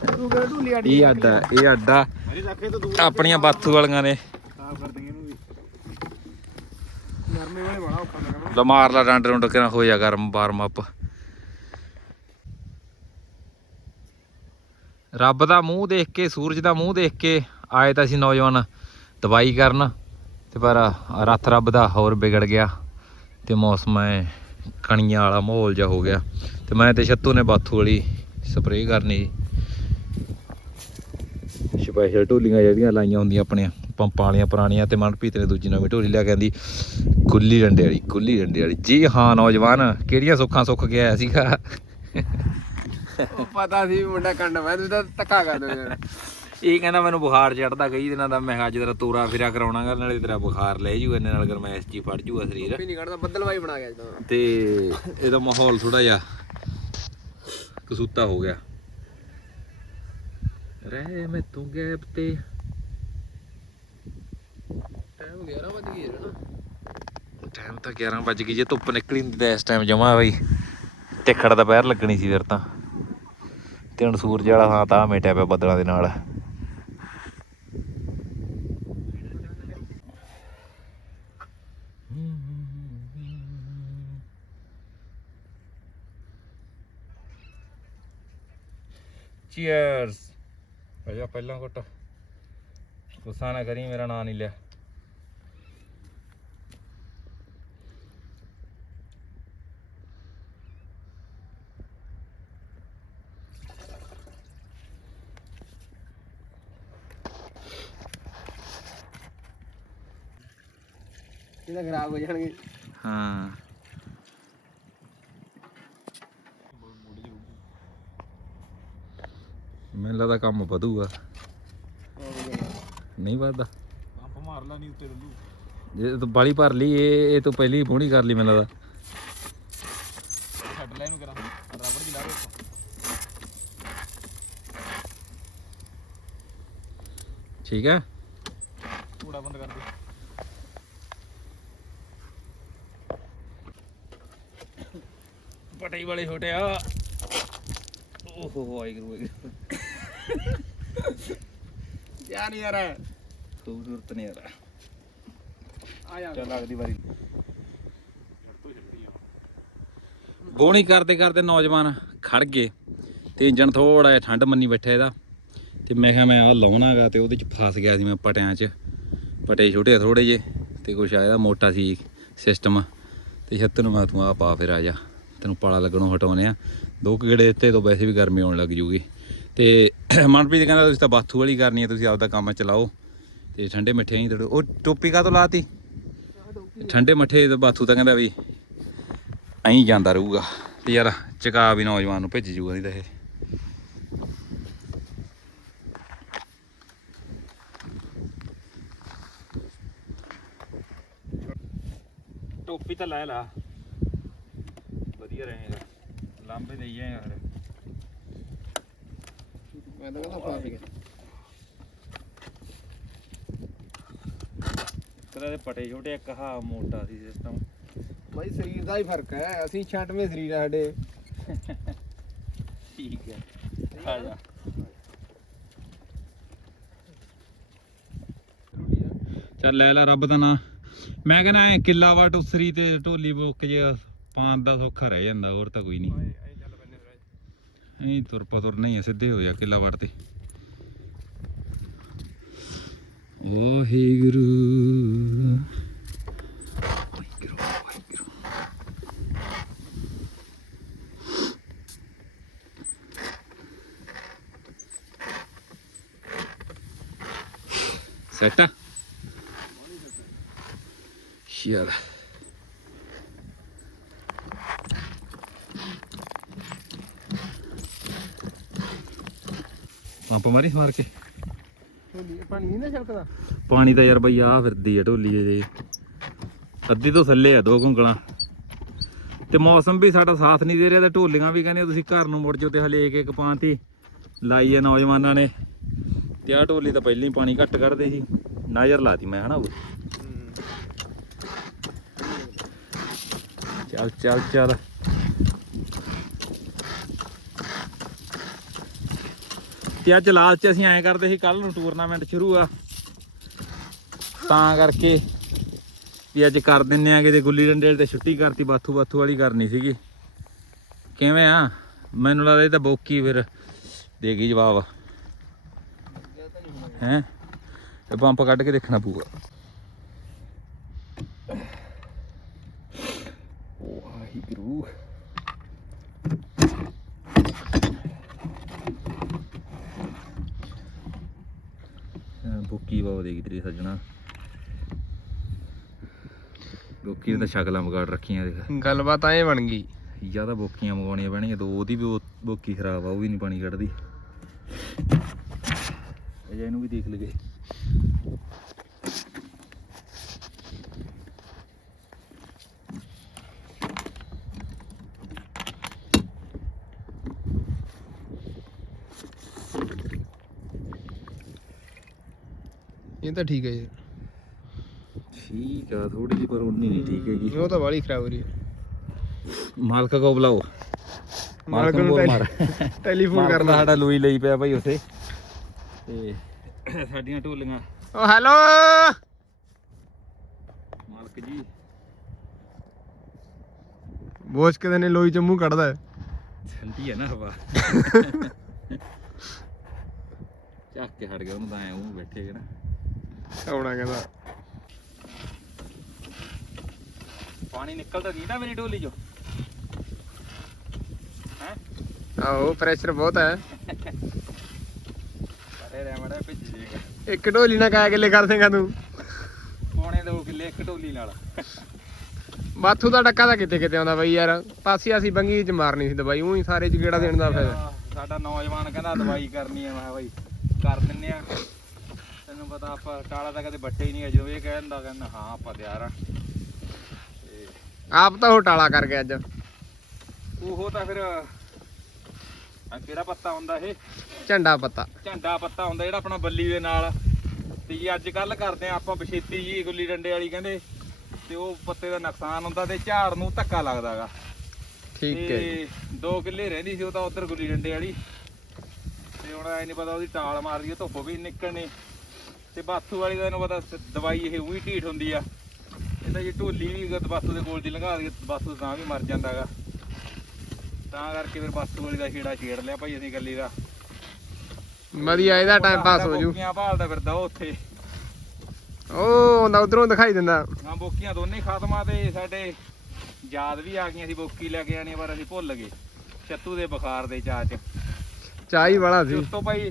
ਤੂੰ ਕਿਹੜਾ ਢੂਲੀ ਆੜੀ ਇਹ ਅੱਡਾ ਇਹ ਅੱਡਾ। ਆਪਣੀਆਂ ਬਾਥੂ ਵਾਲੀਆਂ ਨੇ। ਸਾਫ਼ ਕਰ ਦੇਂਗੇ ਇਹਨੂੰ ਵੀ। ਨਰਮੇ ਵਾਲੇ ਬੜਾ ਔਖਾ ਲੱਗਣਾ ਲੈ ਮਾਰ ਲਾ ਡੰਡ ਰੁੰਡ ਕੇ ਹੋ ਜਾ ਗਰਮ ਵਾਰਮ ਅਪ ਰੱਬ ਦਾ ਮੂੰਹ ਦੇਖ ਕੇ ਸੂਰਜ ਦਾ ਮੂੰਹ ਦੇਖ ਕੇ ਆਏ ਤਾਂ ਅਸੀਂ ਨੌਜਵਾਨ ਦਵਾਈ ਕਰਨ ਤੇ ਪਰ ਰੱਥ ਰੱਬ ਦਾ ਹੋਰ ਵਿਗੜ ਗਿਆ। ਤੇ ਮੌਸਮ ਐ ਕਣੀਆਂ ਵਾਲਾ ਮਾਹੌਲ ਜਿਹਾ ਹੋ ਗਿਆ। ਤੇ ਮੈਂ ਤੇ ਛੱਤੂ ਨੇ ਬਾਥੂ ਵਾਲੀ ਸਪਰੇਅ ਕਰਨੀ ਸਪੈਸ਼ਲ ਢੋਲੀਆਂ ਜਿਹੜੀਆਂ ਲਾਈਆਂ ਹੁੰਦੀਆਂ ਆਪਣੀਆਂ, ਪੰਪਾਂ ਵਾਲੀਆਂ ਪੁਰਾਣੀਆਂ ਤੇ ਮਨਪ੍ਰੀਤ ਨੇ ਦੂਜੀ ਨਵੀਂ ਢੋਲੀ ਲਿਆ ਕੇ ਆਂਦੀ ਗੁੱਲੀ ਡੰਡੇ ਵਾਲੀ ਗੁੱਲੀ ਡੰਡੇ ਵਾਲੀ। ਜੀ ਹਾਂ ਨੌਜਵਾਨ, ਕਿਹੜੀਆਂ ਸੁੱਖਾਂ ਸੁੱਖ ਕੇ ਆਇਆ ਸੀਗਾ? ਪਤਾ ਸੀ ਮੁੰਡਾ ਕੰਡ ਮੈਂ ਤੂੰ ਤਾਂ ਧੱਕਾ ਕਰ ਦੋ ਯਾਰ। ਇਹ ਕਹਿੰਦਾ ਮੈਨੂੰ ਬੁਖਾਰ ਚੜਦਾ ਕਈ ਦਿਨਾਂ ਦਾ। ਮੈਂ ਅੱਜ ਤੇਰਾ ਤੋਰਾ ਫਿਰਿਆ ਕਰਾਉਣਾਗਾ ਨਾਲੇ ਤੇਰਾ ਬੁਖਾਰ ਲੈ ਜੂ ਇਹਨੇ ਨਾਲ ਗਰਮੈਸ਼ ਜੀ ਫੜ ਜੂਗਾ ਸਰੀਰ। ਵੀ ਨਹੀਂ ਕੱਢਦਾ ਬੱਦਲਵਾਈ ਬਣਾ ਗਿਆ ਜਦੋਂ ਤੇ। ਇਹਦਾ ਮਾਹੌਲ ਥੋੜਾ ਜਿਹਾ ਕਸੂਤਾ ਹੋ ਗਿਆ। ਰਹਿ ਮੈਂ ਤੂੰ ਗੈਪ ਤੇ। ਟਾਈਮ 11 ਵਜ ਗਏ ਨਾ। ਟਾਈਮ ਤਾਂ 11 ਵੱਜ ਗਈ ਜੇ ਧੁੱਪ ਨਿਕਲੀ ਹੁੰਦੀ ਤਾਂ ਇਸ ਟਾਈਮ ਜਮਾ ਬਈ ਟਿੱਖੜ ਦਾ ਪੈਰ ਲੱਗਣੀ ਸੀ ਫਿਰ ਤਾਂ। ਤੇ ਹੁਣ ਸੂਰਜ ਵਾਲਾ ਹਾਂ ਤਾਂ ਮੇਟਿਆ ਪਿਆ ਬੱਦਲਾਂ ਦੇ ਨਾਲ। ਚੀਅਰਸ ਅਜਾ ਪਹਿਲਾਂ ਘੁੱਟ। ਗੁੱਸਾ ਨਾ ਕਰੀ ਮੇਰਾ ਨਾਂ ਨਹੀਂ ਲਿਆ। ਇਹਦਾ ਖਰਾਬ ਹੋ ਜਾਣਗੇ। ਹਾਂ। ਲੱਗਦਾ ਕੰਮ ਵਧੂਗਾ। ਨਹੀਂ ਵਧਦਾ। ਪੰਪ ਮਾਰ ਲਾ ਨਹੀਂ ਉੱਤੇ ਰੁੱਲੂ ਜੇ ਤੂੰ ਬਾਲੀ ਭਰ ਲਈ ਇਹ ਇਹ ਤੂੰ ਪਹਿਲੀ ਪੋਣੀ ਕਰ ਲਈ ਮੈਨੂੰ ਲੱਗਦਾ। ਛੱਡ ਲੈ ਇਹਨੂੰ ਕਰਾਂ ਰਬੜ ਦੀ ਲਾ ਦੇ ਠੀਕ ਹੈ। ਕੂੜਾ ਬੰਦ ਕਰ ਦੇ। ਪਟਾਈ ਵਾਲੇ ਛੋਟਿਆ। ਓਹੋ ਵਾਹਿਗੁਰੂ ਵਾਹਿਗੁਰੂ। ਕਿਆ ਨਹੀਂ ਯਾਰ। ਖੂਬਸੂਰਤ ਨਹੀਂ ਯਾਰ ਆ ਜਾ। ਚੱਲ ਲੱਗਦੀ ਵਾਰੀ। ਬੋਣੀ ਕਰਦੇ ਕਰਦੇ ਨੌਜਵਾਨ ਖੜ ਗਏ ਤੇ ਇੰਜਣ ਥੋੜਾ ਜਿਹਾ ਠੰਡ ਮੰਨੀ ਬੈਠਾ ਇਹਦਾ। ਤੇ ਮੈਂ ਕਿਹਾ ਮੈਂ ਆ ਲਾਉਣਾਗਾ ਤੇ ਉਹਦੇ ਚ ਫਸ ਗਿਆ ਸੀ ਮੈਂ ਪਟਿਆਂ 'ਚ। ਪਟੇ ਛੋਟੇ ਥੋੜੇ ਜੇ ਤੇ ਕੁਛ ਆ ਇਹਦਾ ਮੋਟਾ ਸੀ ਸਿਸਟਮ ਤੇ ਛੱਤ ਨੂੰ ਮੈਂ ਤੂੰ ਆ ਪਾ ਫਿਰ ਆ ਜਾ। ਤੈਨੂੰ ਪਾਲਾ ਲੱਗਣੋਂ ਹਟਾਉਨੇ ਆ। ਦੋ ਕੁ ਗੇੜੇ ਦਿੱਤੇ ਤੋਂ ਵੈਸੇ ਵੀ ਗਰਮੀ ਆਉਣ ਲੱਗ ਜੂਗੀ। ਤੇ ਮਨਪ੍ਰੀਤ ਕਹਿੰਦਾ ਤੁਸੀਂ ਤਾਂ ਬਾਥੂ ਵਾਲੀ ਕਰਨੀ ਹੈ ਤੁਸੀਂ ਆਪਦਾ ਕੰਮ ਚਲਾਓ ਤੇ ਠੰਡੇ ਮਿੱਠੇ ਹੀ ਤੜੋ ਉਹ ਟੋਪੀ ਕਾਹਤੋਂ ਲਾਤੀ? ਠੰਡੇ ਮਿੱਠੇ ਤੇ ਬਾਥੂ ਤਾਂ ਕਹਿੰਦਾ ਵੀ ਐਂ ਜਾਂਦਾ ਰਹੂਗਾ। ਤੇ ਯਾਰ ਚਕਾ ਵੀ ਨੌਜਵਾਨ ਨੂੰ ਭੇਜ ਜੂਗਾ ਨਹੀਂ ਤਾਂ ਇਹ। ਟੋਪੀ ਤਾਂ ਲੈ ਲਾ। ਵਧੀਆ ਰਹੇਗਾ। ਲਾਂਬੇ ਦੇਈ ਜਾਏਗਾ ਫਿਰ। ਮੈਂ ਤਾਂ ਕਹਿੰਦਾ ਫਸ ਗਿਆ ਕਦੇ ਪਟੇ ਛੋਟੇ ਇੱਕ ਹਾ ਮੋਟਾ ਸੀ ਸਿਸਟਮ ਬਾਈ ਸਰੀਰ ਦਾ ਹੀ ਫ਼ਰਕ ਹੈ। ਅਸੀਂ 96 ਸਰੀਰ ਆ ਸਾਡੇ। ਠੀਕ ਹੈ। ਆ ਜਾ। ਚੱਲ ਲੈ ਲੈ ਰੱਬ ਦਾ ਨਾਂ। ਮੈਂ ਕਹਿੰਦਾ ਐ ਕਿੱਲਾ ਵਾਟ ਉਸਰੀ ਤੇ ਢੋਲੀ ਬੁੱਕ ਜੇ ਪਾਣ ਦਾ ਸੌਖਾ ਰਹਿ ਜਾਂਦਾ ਹੋਰ ਤਾਂ ਕੋਈ ਨਹੀਂ। ਐਂ ਤੁਰ ਪਾ ਤੁਰ ਨਹੀਂ ਹੈ, ਸਿੱਧੇ ਹੋ ਜਾ ਕਿੱਲਾ ਵਾਟ ਤੇ ਵਾਹਿਗੁਰੂ ਵਾਹਿਗੁਰੂ ਵਾਹਿਗੁਰੂ ਸੈਟ ਯਾਰ ਪੰਪ ਮਾਰੀ ਮਾਰ ਕੇ। ਢੋਲੀ ਪਾਣੀ ਨਹੀਂ ਨਾ ਛਲਕਦਾ? ਪਾਣੀ ਤਾਂ ਯਾਰ ਬਈ ਆ ਫਿਰਦੀ ਆ ਢੋਲੀ ਜੇ ਅੱਧੀ ਤੋਂ ਥੱਲੇ ਆ ਦੋ ਘੁੰਗਲਾਂ ਤੇ ਮੌਸਮ ਵੀ ਸਾਡਾ ਸਾਥ ਨਹੀਂ ਦੇ ਰਿਹਾ ਤੇ ਢੋਲੀਆਂ ਵੀ ਕਹਿੰਦੇ ਤੁਸੀਂ ਘਰ ਨੂੰ ਮੁੜ ਜਾਓ ਤੇ ਹਲੇ ਇੱਕ ਇੱਕ ਪਾਂਤੀ ਲਾਈ ਆ ਨੌਜਵਾਨਾਂ ਨੇ। ਤੇ ਆ ਢੋਲੀ ਤਾਂ ਪਹਿਲਾਂ ਹੀ ਪਾਣੀ ਘੱਟ ਕੱਢਦੇ ਸੀ। ਨਜ਼ਰ ਲਾਤੀ ਮੈਂ ਹਨਾ ਉਹ? ਚੱਲ ਚੱਲ ਚੱਲ। ਤੇ ਅੱਜ ਲਾਲਚ ਅਸੀਂ ਐਂ ਕਰਦੇ ਸੀ ਕੱਲ ਨੂੰ ਟੂਰਨਾਮੈਂਟ ਸ਼ੁਰੂ ਆ। ਤਾਂ ਕਰਕੇ ਵੀ ਅੱਜ ਕਰ ਦਿੰਨੇ ਆ ਕਿਤੇ ਗੁੱਲੀ ਡੰਡੇ ਤੇ ਛੁੱਟੀ ਕਰਤੀ, ਬਾਥੂ ਬਾਥੂ ਵਾਲੀ ਕਰਨੀ ਸੀਗੀ। ਕਿਵੇਂ ਆ? ਮੈਨੂੰ ਲੱਗਦਾ ਇਹ ਤਾਂ ਬੋਕੀ ਫਿਰ ਦੇਗੀ ਜਵਾਬ। ਹੈ? ਤੇ ਪੰਪ ਕੱਢ ਕੇ ਦੇਖਣਾ ਪਊਗਾ ਵਾਹਿਗੁਰੂ ਅਹ ਬੋਕੀ ਬਾਬਾ ਦੇਗੀ ਤੇਰੀ ਸੱਜਣਾ ਬੋਕੀ ਤਾਂ ਸ਼ਕਲਾਂ ਵਿਗਾੜ ਰੱਖੀਆਂ ਦੇਖ। ਗੱਲਬਾਤ ਐ ਬਣ ਗਈ। ਜਾਂ ਤਾਂ ਬੋਕੀਆਂ ਮੰਗਵਾਉਣੀਆਂ ਪੈਣਗੀਆਂ ਦੋ ਉਹਦੀ ਵੀ ਬੋਕੀ ਖਰਾਬ ਆ ਉਹ ਵੀ ਨਹੀਂ ਪਾਣੀ ਕੱਢਦੀ। ਅਜਾ ਇਹਨੂੰ ਵੀ ਦੇਖ ਲਗੇ ਇਹ ਤਾਂ ਠੀਕ ਹੈ ਜੀ। ਠੀਕ ਆ ਥੋੜੀ ਜਿਹੀ ਪਰ ਉਨੀ ਨਹੀਂ ਠੀਕ ਹੈਗੀ। ਉਹ ਤਾਂ ਵਾਲੀ ਖਰਾਬ ਹੋ ਰਹੀ ਹੈ। ਮਾਲਕ ਕੋ ਬੁਲਾਓ। ਮਾਲਕ ਨੂੰ ਮਾਰ। ਟੈਲੀਫੋਨ ਕਰਨਾ। ਸਾਡਾ ਲੂਈ ਲਈ ਪਿਆ ਭਾਈ ਉੱਥੇ। ਤੇ ਸਾਡੀਆਂ ਢੋਲੀਆਂ। ਓ ਹੈਲੋ! ਮਾਲਕ ਜੀ। ਬੋਸ ਕਿਤੇ ਨੇ ਲੋਈ ਚ ਮੂੰਹ ਕੱਢਦਾ ਹੈ। ਠੰਡੀ ਹੈ ਨਾ ਹਵਾ। ਚੱਕ ਕੇ ਹਟ ਗਿਆ ਉਹਨੂੰ ਤਾਂ ਐ ਉਹ ਬੈਠੇ ਕਿ ਨਾ। ਆਉਣਾ ਕਹਿੰਦਾ। ਪਾਣੀ ਨਿਕਲਦਾ ਨਹੀਂ ਨਾ ਮੇਰੀ ਢੋਲੀ ਚੋਂ। ਹੈ? ਆਹੋ ਪ੍ਰੈਸ਼ਰ ਬਹੁਤ ਹੈ ਅਰੇ ਰਮੜਾ ਭਿੱਜ ਜੇਗਾ ਇੱਕ ਢੋਲੀ ਨਾਲ ਕਾਇਆ ਕਿੱਲੇ ਕਰ ਦੇਗਾ ਤੂੰ? ਪੌਣੇ ਦੋ ਕਿੱਲੇ ਇੱਕ ਢੋਲੀ ਨਾਲ। ਬਾਥੂ ਦਾ ਡੱਕਾ ਤਾਂ ਕਿਤੇ ਕਿਤੇ ਆਉਂਦਾ ਬਈ ਯਾਰ। ਪਾਸੀ ਅਸੀਂ ਬੰਗੀ ਚ ਮਾਰਨੀ ਸੀ ਦਵਾਈ ਉਹੀ ਸਾਰੇ ਚ ਗੇੜਾ ਦੇਣ ਦਾ ਫਾਇਦਾ। ਸਾਡਾ ਨੌਜਵਾਨ ਕਹਿੰਦਾ ਦਵਾਈ ਕਰਨੀ ਹੈ ਮੈਂ ਬਾਈ ਕਰ ਦਿੰਨੇ ਆ। ਤੈਨੂੰ ਪਤਾ ਆਪਾਂ ਟਾਲਾ ਤਾਂ ਕਦੇ ਬੱਟੇ ਹੀ ਨਹੀਂ ਜਦੋਂ ਇਹ ਕਹਿੰਦਾ ਕਹਿੰਦਾ ਹਾਂ ਆਪਾਂ ਤਿਆਰ ਆ। ਆਪ ਤਾਂ ਉਹ ਟਾਲਾ ਕਰ ਗਿਆ ਅੱਜ। ਉਹ ਤਾਂ ਫਿਰ ਆ ਕਿਹੜਾ ਪੱਤਾ ਹੁੰਦਾ ਇਹ? ਝੰਡਾ ਪੱਤਾ। ਝੰਡਾ ਪੱਤਾ ਹੁੰਦਾ ਜਿਹੜਾ ਆਪਣਾ ਬੱਲੀ ਦੇ ਨਾਲ। ਤੇ ਜੀ ਅੱਜ ਕੱਲ ਕਰਦੇ ਆ ਆਪਾਂ ਬਛੇਤੀ ਜੀ ਗੁੱਲੀ ਡੰਡੇ ਵਾਲੀ ਕਹਿੰਦੇ। ਤੇ ਉਹ ਪੱਤੇ ਦਾ ਨੁਕਸਾਨ ਹੁੰਦਾ ਤੇ ਝਾੜ ਨੂੰ ਧੱਕਾ ਲੱਗਦਾਗਾ ਠੀਕ ਹੈ ਜੀ। 2 ਕਿੱਲੇ ਰਹਿੰਦੀ ਸੀ ਉਹ ਤਾਂ ਉਧਰ ਗੁੱਲੀ ਡੰਡੇ ਵਾਲੀ। ਤੇ ਹੁਣ ਐ ਨਹੀਂ ਪਤਾ ਉਹਦੀ ਟਾਲ ਮਾਰਦੀ ਆ ਧੁੱਪ ਵੀ ਨਿਕਲਣੀ। ਤੇ ਬਾਥੂ ਵਾਲੀ ਦਾ ਇਹਨੂੰ ਪਤਾ ਦਵਾਈ ਇਹ ਉਹੀ ਢੀਠ ਹੁੰਦੀ ਆ। ਇਹ ਤਾਂ ਜੇ ਢੋਲੀ ਵੀ ਬਾਥੂ ਦੇ ਕੋਲ ਦੀ ਲੰਘਾ ਦੇ ਬਾਥੂ ਤਾਂ ਵੀ ਮਰ ਜਾਂਦਾਗਾ। ਤਾਂ ਕਰਕੇ ਫਿਰ ਬਾਥੂ ਵਾਲੀ ਦਾ ਛੇੜਾ ਛੇੜ ਲਿਆ ਭਾਈ ਅਸੀਂ ਗੱਲੀ ਦਾ। ਵਧੀਆ ਇਹਦਾ ਟਾਈਮ ਪਾਸ ਹੋ ਜੂ। ਬੋਕੀਆਂ ਭਾਲਦਾ ਫਿਰਦਾ ਉਹ ਉੱਥੇ। ਉਹ ਹੁੰਦਾ ਉਧਰੋਂ ਦਿਖਾਈ ਦਿੰਦਾ। ਹਾਂ ਬੋਕੀਆਂ ਦੋਨੇ ਖਤਮਾਂ ਤੇ ਸਾਡੇ ਯਾਦ ਵੀ ਆ ਗਈਆਂ ਸੀ ਬੋਕੀ ਲੈ ਕੇ ਆਣੀ ਪਰ ਅਸੀਂ ਭੁੱਲ ਗਏ। ਛੱਤੂ ਦੇ ਬੁਖਾਰ ਦੇ ਚਾਅ ਚ। ਚਾਹੀ ਸੀ। ਉਸ ਤੋਂ ਭਾਈ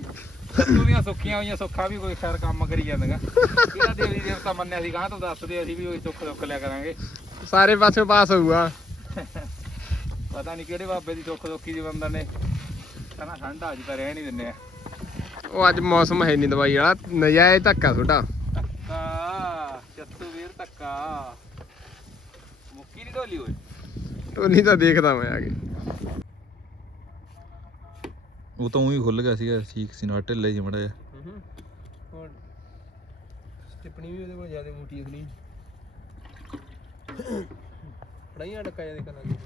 ਛੱਤੂ ਦੀਆਂ ਸੁੱਖੀਆਂ ਹੋਈਆਂ ਸੁੱਖਾ ਵੀ ਕੋਈ ਖੈਰ ਕੰਮ ਕਰੀ ਜਾਂਦਾਗਾ। ਇਹਦਾ ਦੇਵੀ ਦੇਵਤਾ ਮੰਨਿਆ ਸੀ ਗਾਂ ਤੋਂ ਦੱਸਦੇ ਅਸੀਂ ਵੀ ਕੋਈ ਸੁੱਖ ਦੁੱਖ ਲਿਆ ਕਰਾਂਗੇ। ਸਾਰੇ ਪਾਸਿਓਂ ਪਾਸ ਹੋਊਗਾ। ਪਤਾ ਨਹੀਂ ਕਿਹੜੇ ਬਾਬੇ ਦੀ ਸੁੱਖ ਦੁੱਖੀ ਦੀ ਬੰਦਾ ਨੇ। ਕਹਿੰਦਾ ਠੰਡਾ ਅੱਜ ਤਾਂ ਰਹਿ ਨਹੀਂ ਦਿੰਦੇ ਆ। ਉਹ ਅੱਜ ਮੌਸਮ ਹੈ ਨਹੀਂ ਦਵਾਈ ਵਾਲਾ ਨਜਾਇਜ਼ ਧੱਕਾ ਤੁਹਾਡਾ। ਧੱਕਾ ਛੱਤੂ ਵੀਰ ਧੱਕਾ। ਮੁੱਕੀ ਨਹੀਂ ਢੋਲੀ ਓਏ? ਟੋਨੀ ਤਾਂ ਦੇਖਦਾ ਮੈਂ ਆ ਕੇ। ਉਹ ਤਾਂ ਉਹੀ ਖੁੱਲ ਗਿਆ ਸੀਗਾ, ਠੀਕ ਸੀ ਨਾ ਢਿੱਲੇ ਜਿਹਾ ਮੜਾ ਜਿਹਾ। ਹੁਣ ਟਿੱਪਣੀ ਵੀ ਉਹਦੇ ਕੋਲ ਜ਼ਿਆਦਾ ਮੋਟੀ ਅਸਲੀ। ਪੜਾਈਆਂ ਡੱਕਾ ਜਿਹਾ ਦੇਖਣ ਲੱਗੇ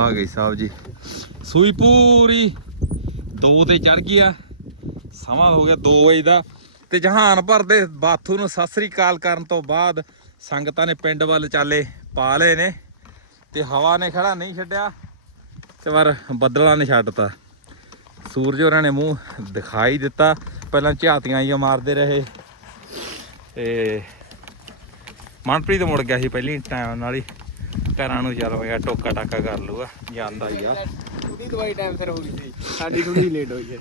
ਆ ਗਈ ਸਾਹਿਬ ਜੀ। ਸੂਈ ਪੂਰੀ। 2 ਤੇ ਚੜ ਗਿਆ। ਸਮਾਂ ਹੋ ਗਿਆ 2 ਵਜੇ ਦਾ। ਤੇ ਜਹਾਨ ਭਰ ਦੇ ਬਾਥੂ ਨੂੰ ਸਤਿ ਸ੍ਰੀ ਅਕਾਲ ਕਰਨ ਤੋਂ ਬਾਅਦ ਸੰਗਤਾਂ ਨੇ ਪਿੰਡ ਵੱਲ ਚਾਲੇ ਪਾ ਲਏ ਨੇ। ਤੇ ਹਵਾ ਨੇ ਖੜਾ ਨਹੀਂ ਛੱਡਿਆ। ਤੇ ਪਰ ਬੱਦਲਾਂ ਨੇ ਛੱਡਤਾ। ਸੂਰਜ ਹੋਰਾਂ ਨੇ ਮੂੰਹ ਦਿਖਾਈ ਦਿੱਤਾ। ਪਹਿਲਾਂ ਝਾਤੀਆਂ ਹੀ ਮਾਰਦੇ ਰਹੇ। ਤੇ ਮਨਪ੍ਰੀਤ ਮੁੜ ਗਿਆ ਸੀ ਪਹਿਲੀ ਟਾਈਮ ਨਾਲ ਹੀ। ਘਰਾਂ ਨੂੰ ਚੱਲ ਪਿਆ ਟੋਕਾ ਟਾਕਾ ਕਰ ਲੂਗਾ ਜਾਂਦਾ ਹੀ ਆ। ਉਹਦੀ ਦਵਾਈ ਟਾਈਮ ਸਿਰ ਹੋ ਗਈ ਸੀ ਸਾਡੀ ਥੋੜੀ ਲੇਟ ਹੋਈ ਹੈ।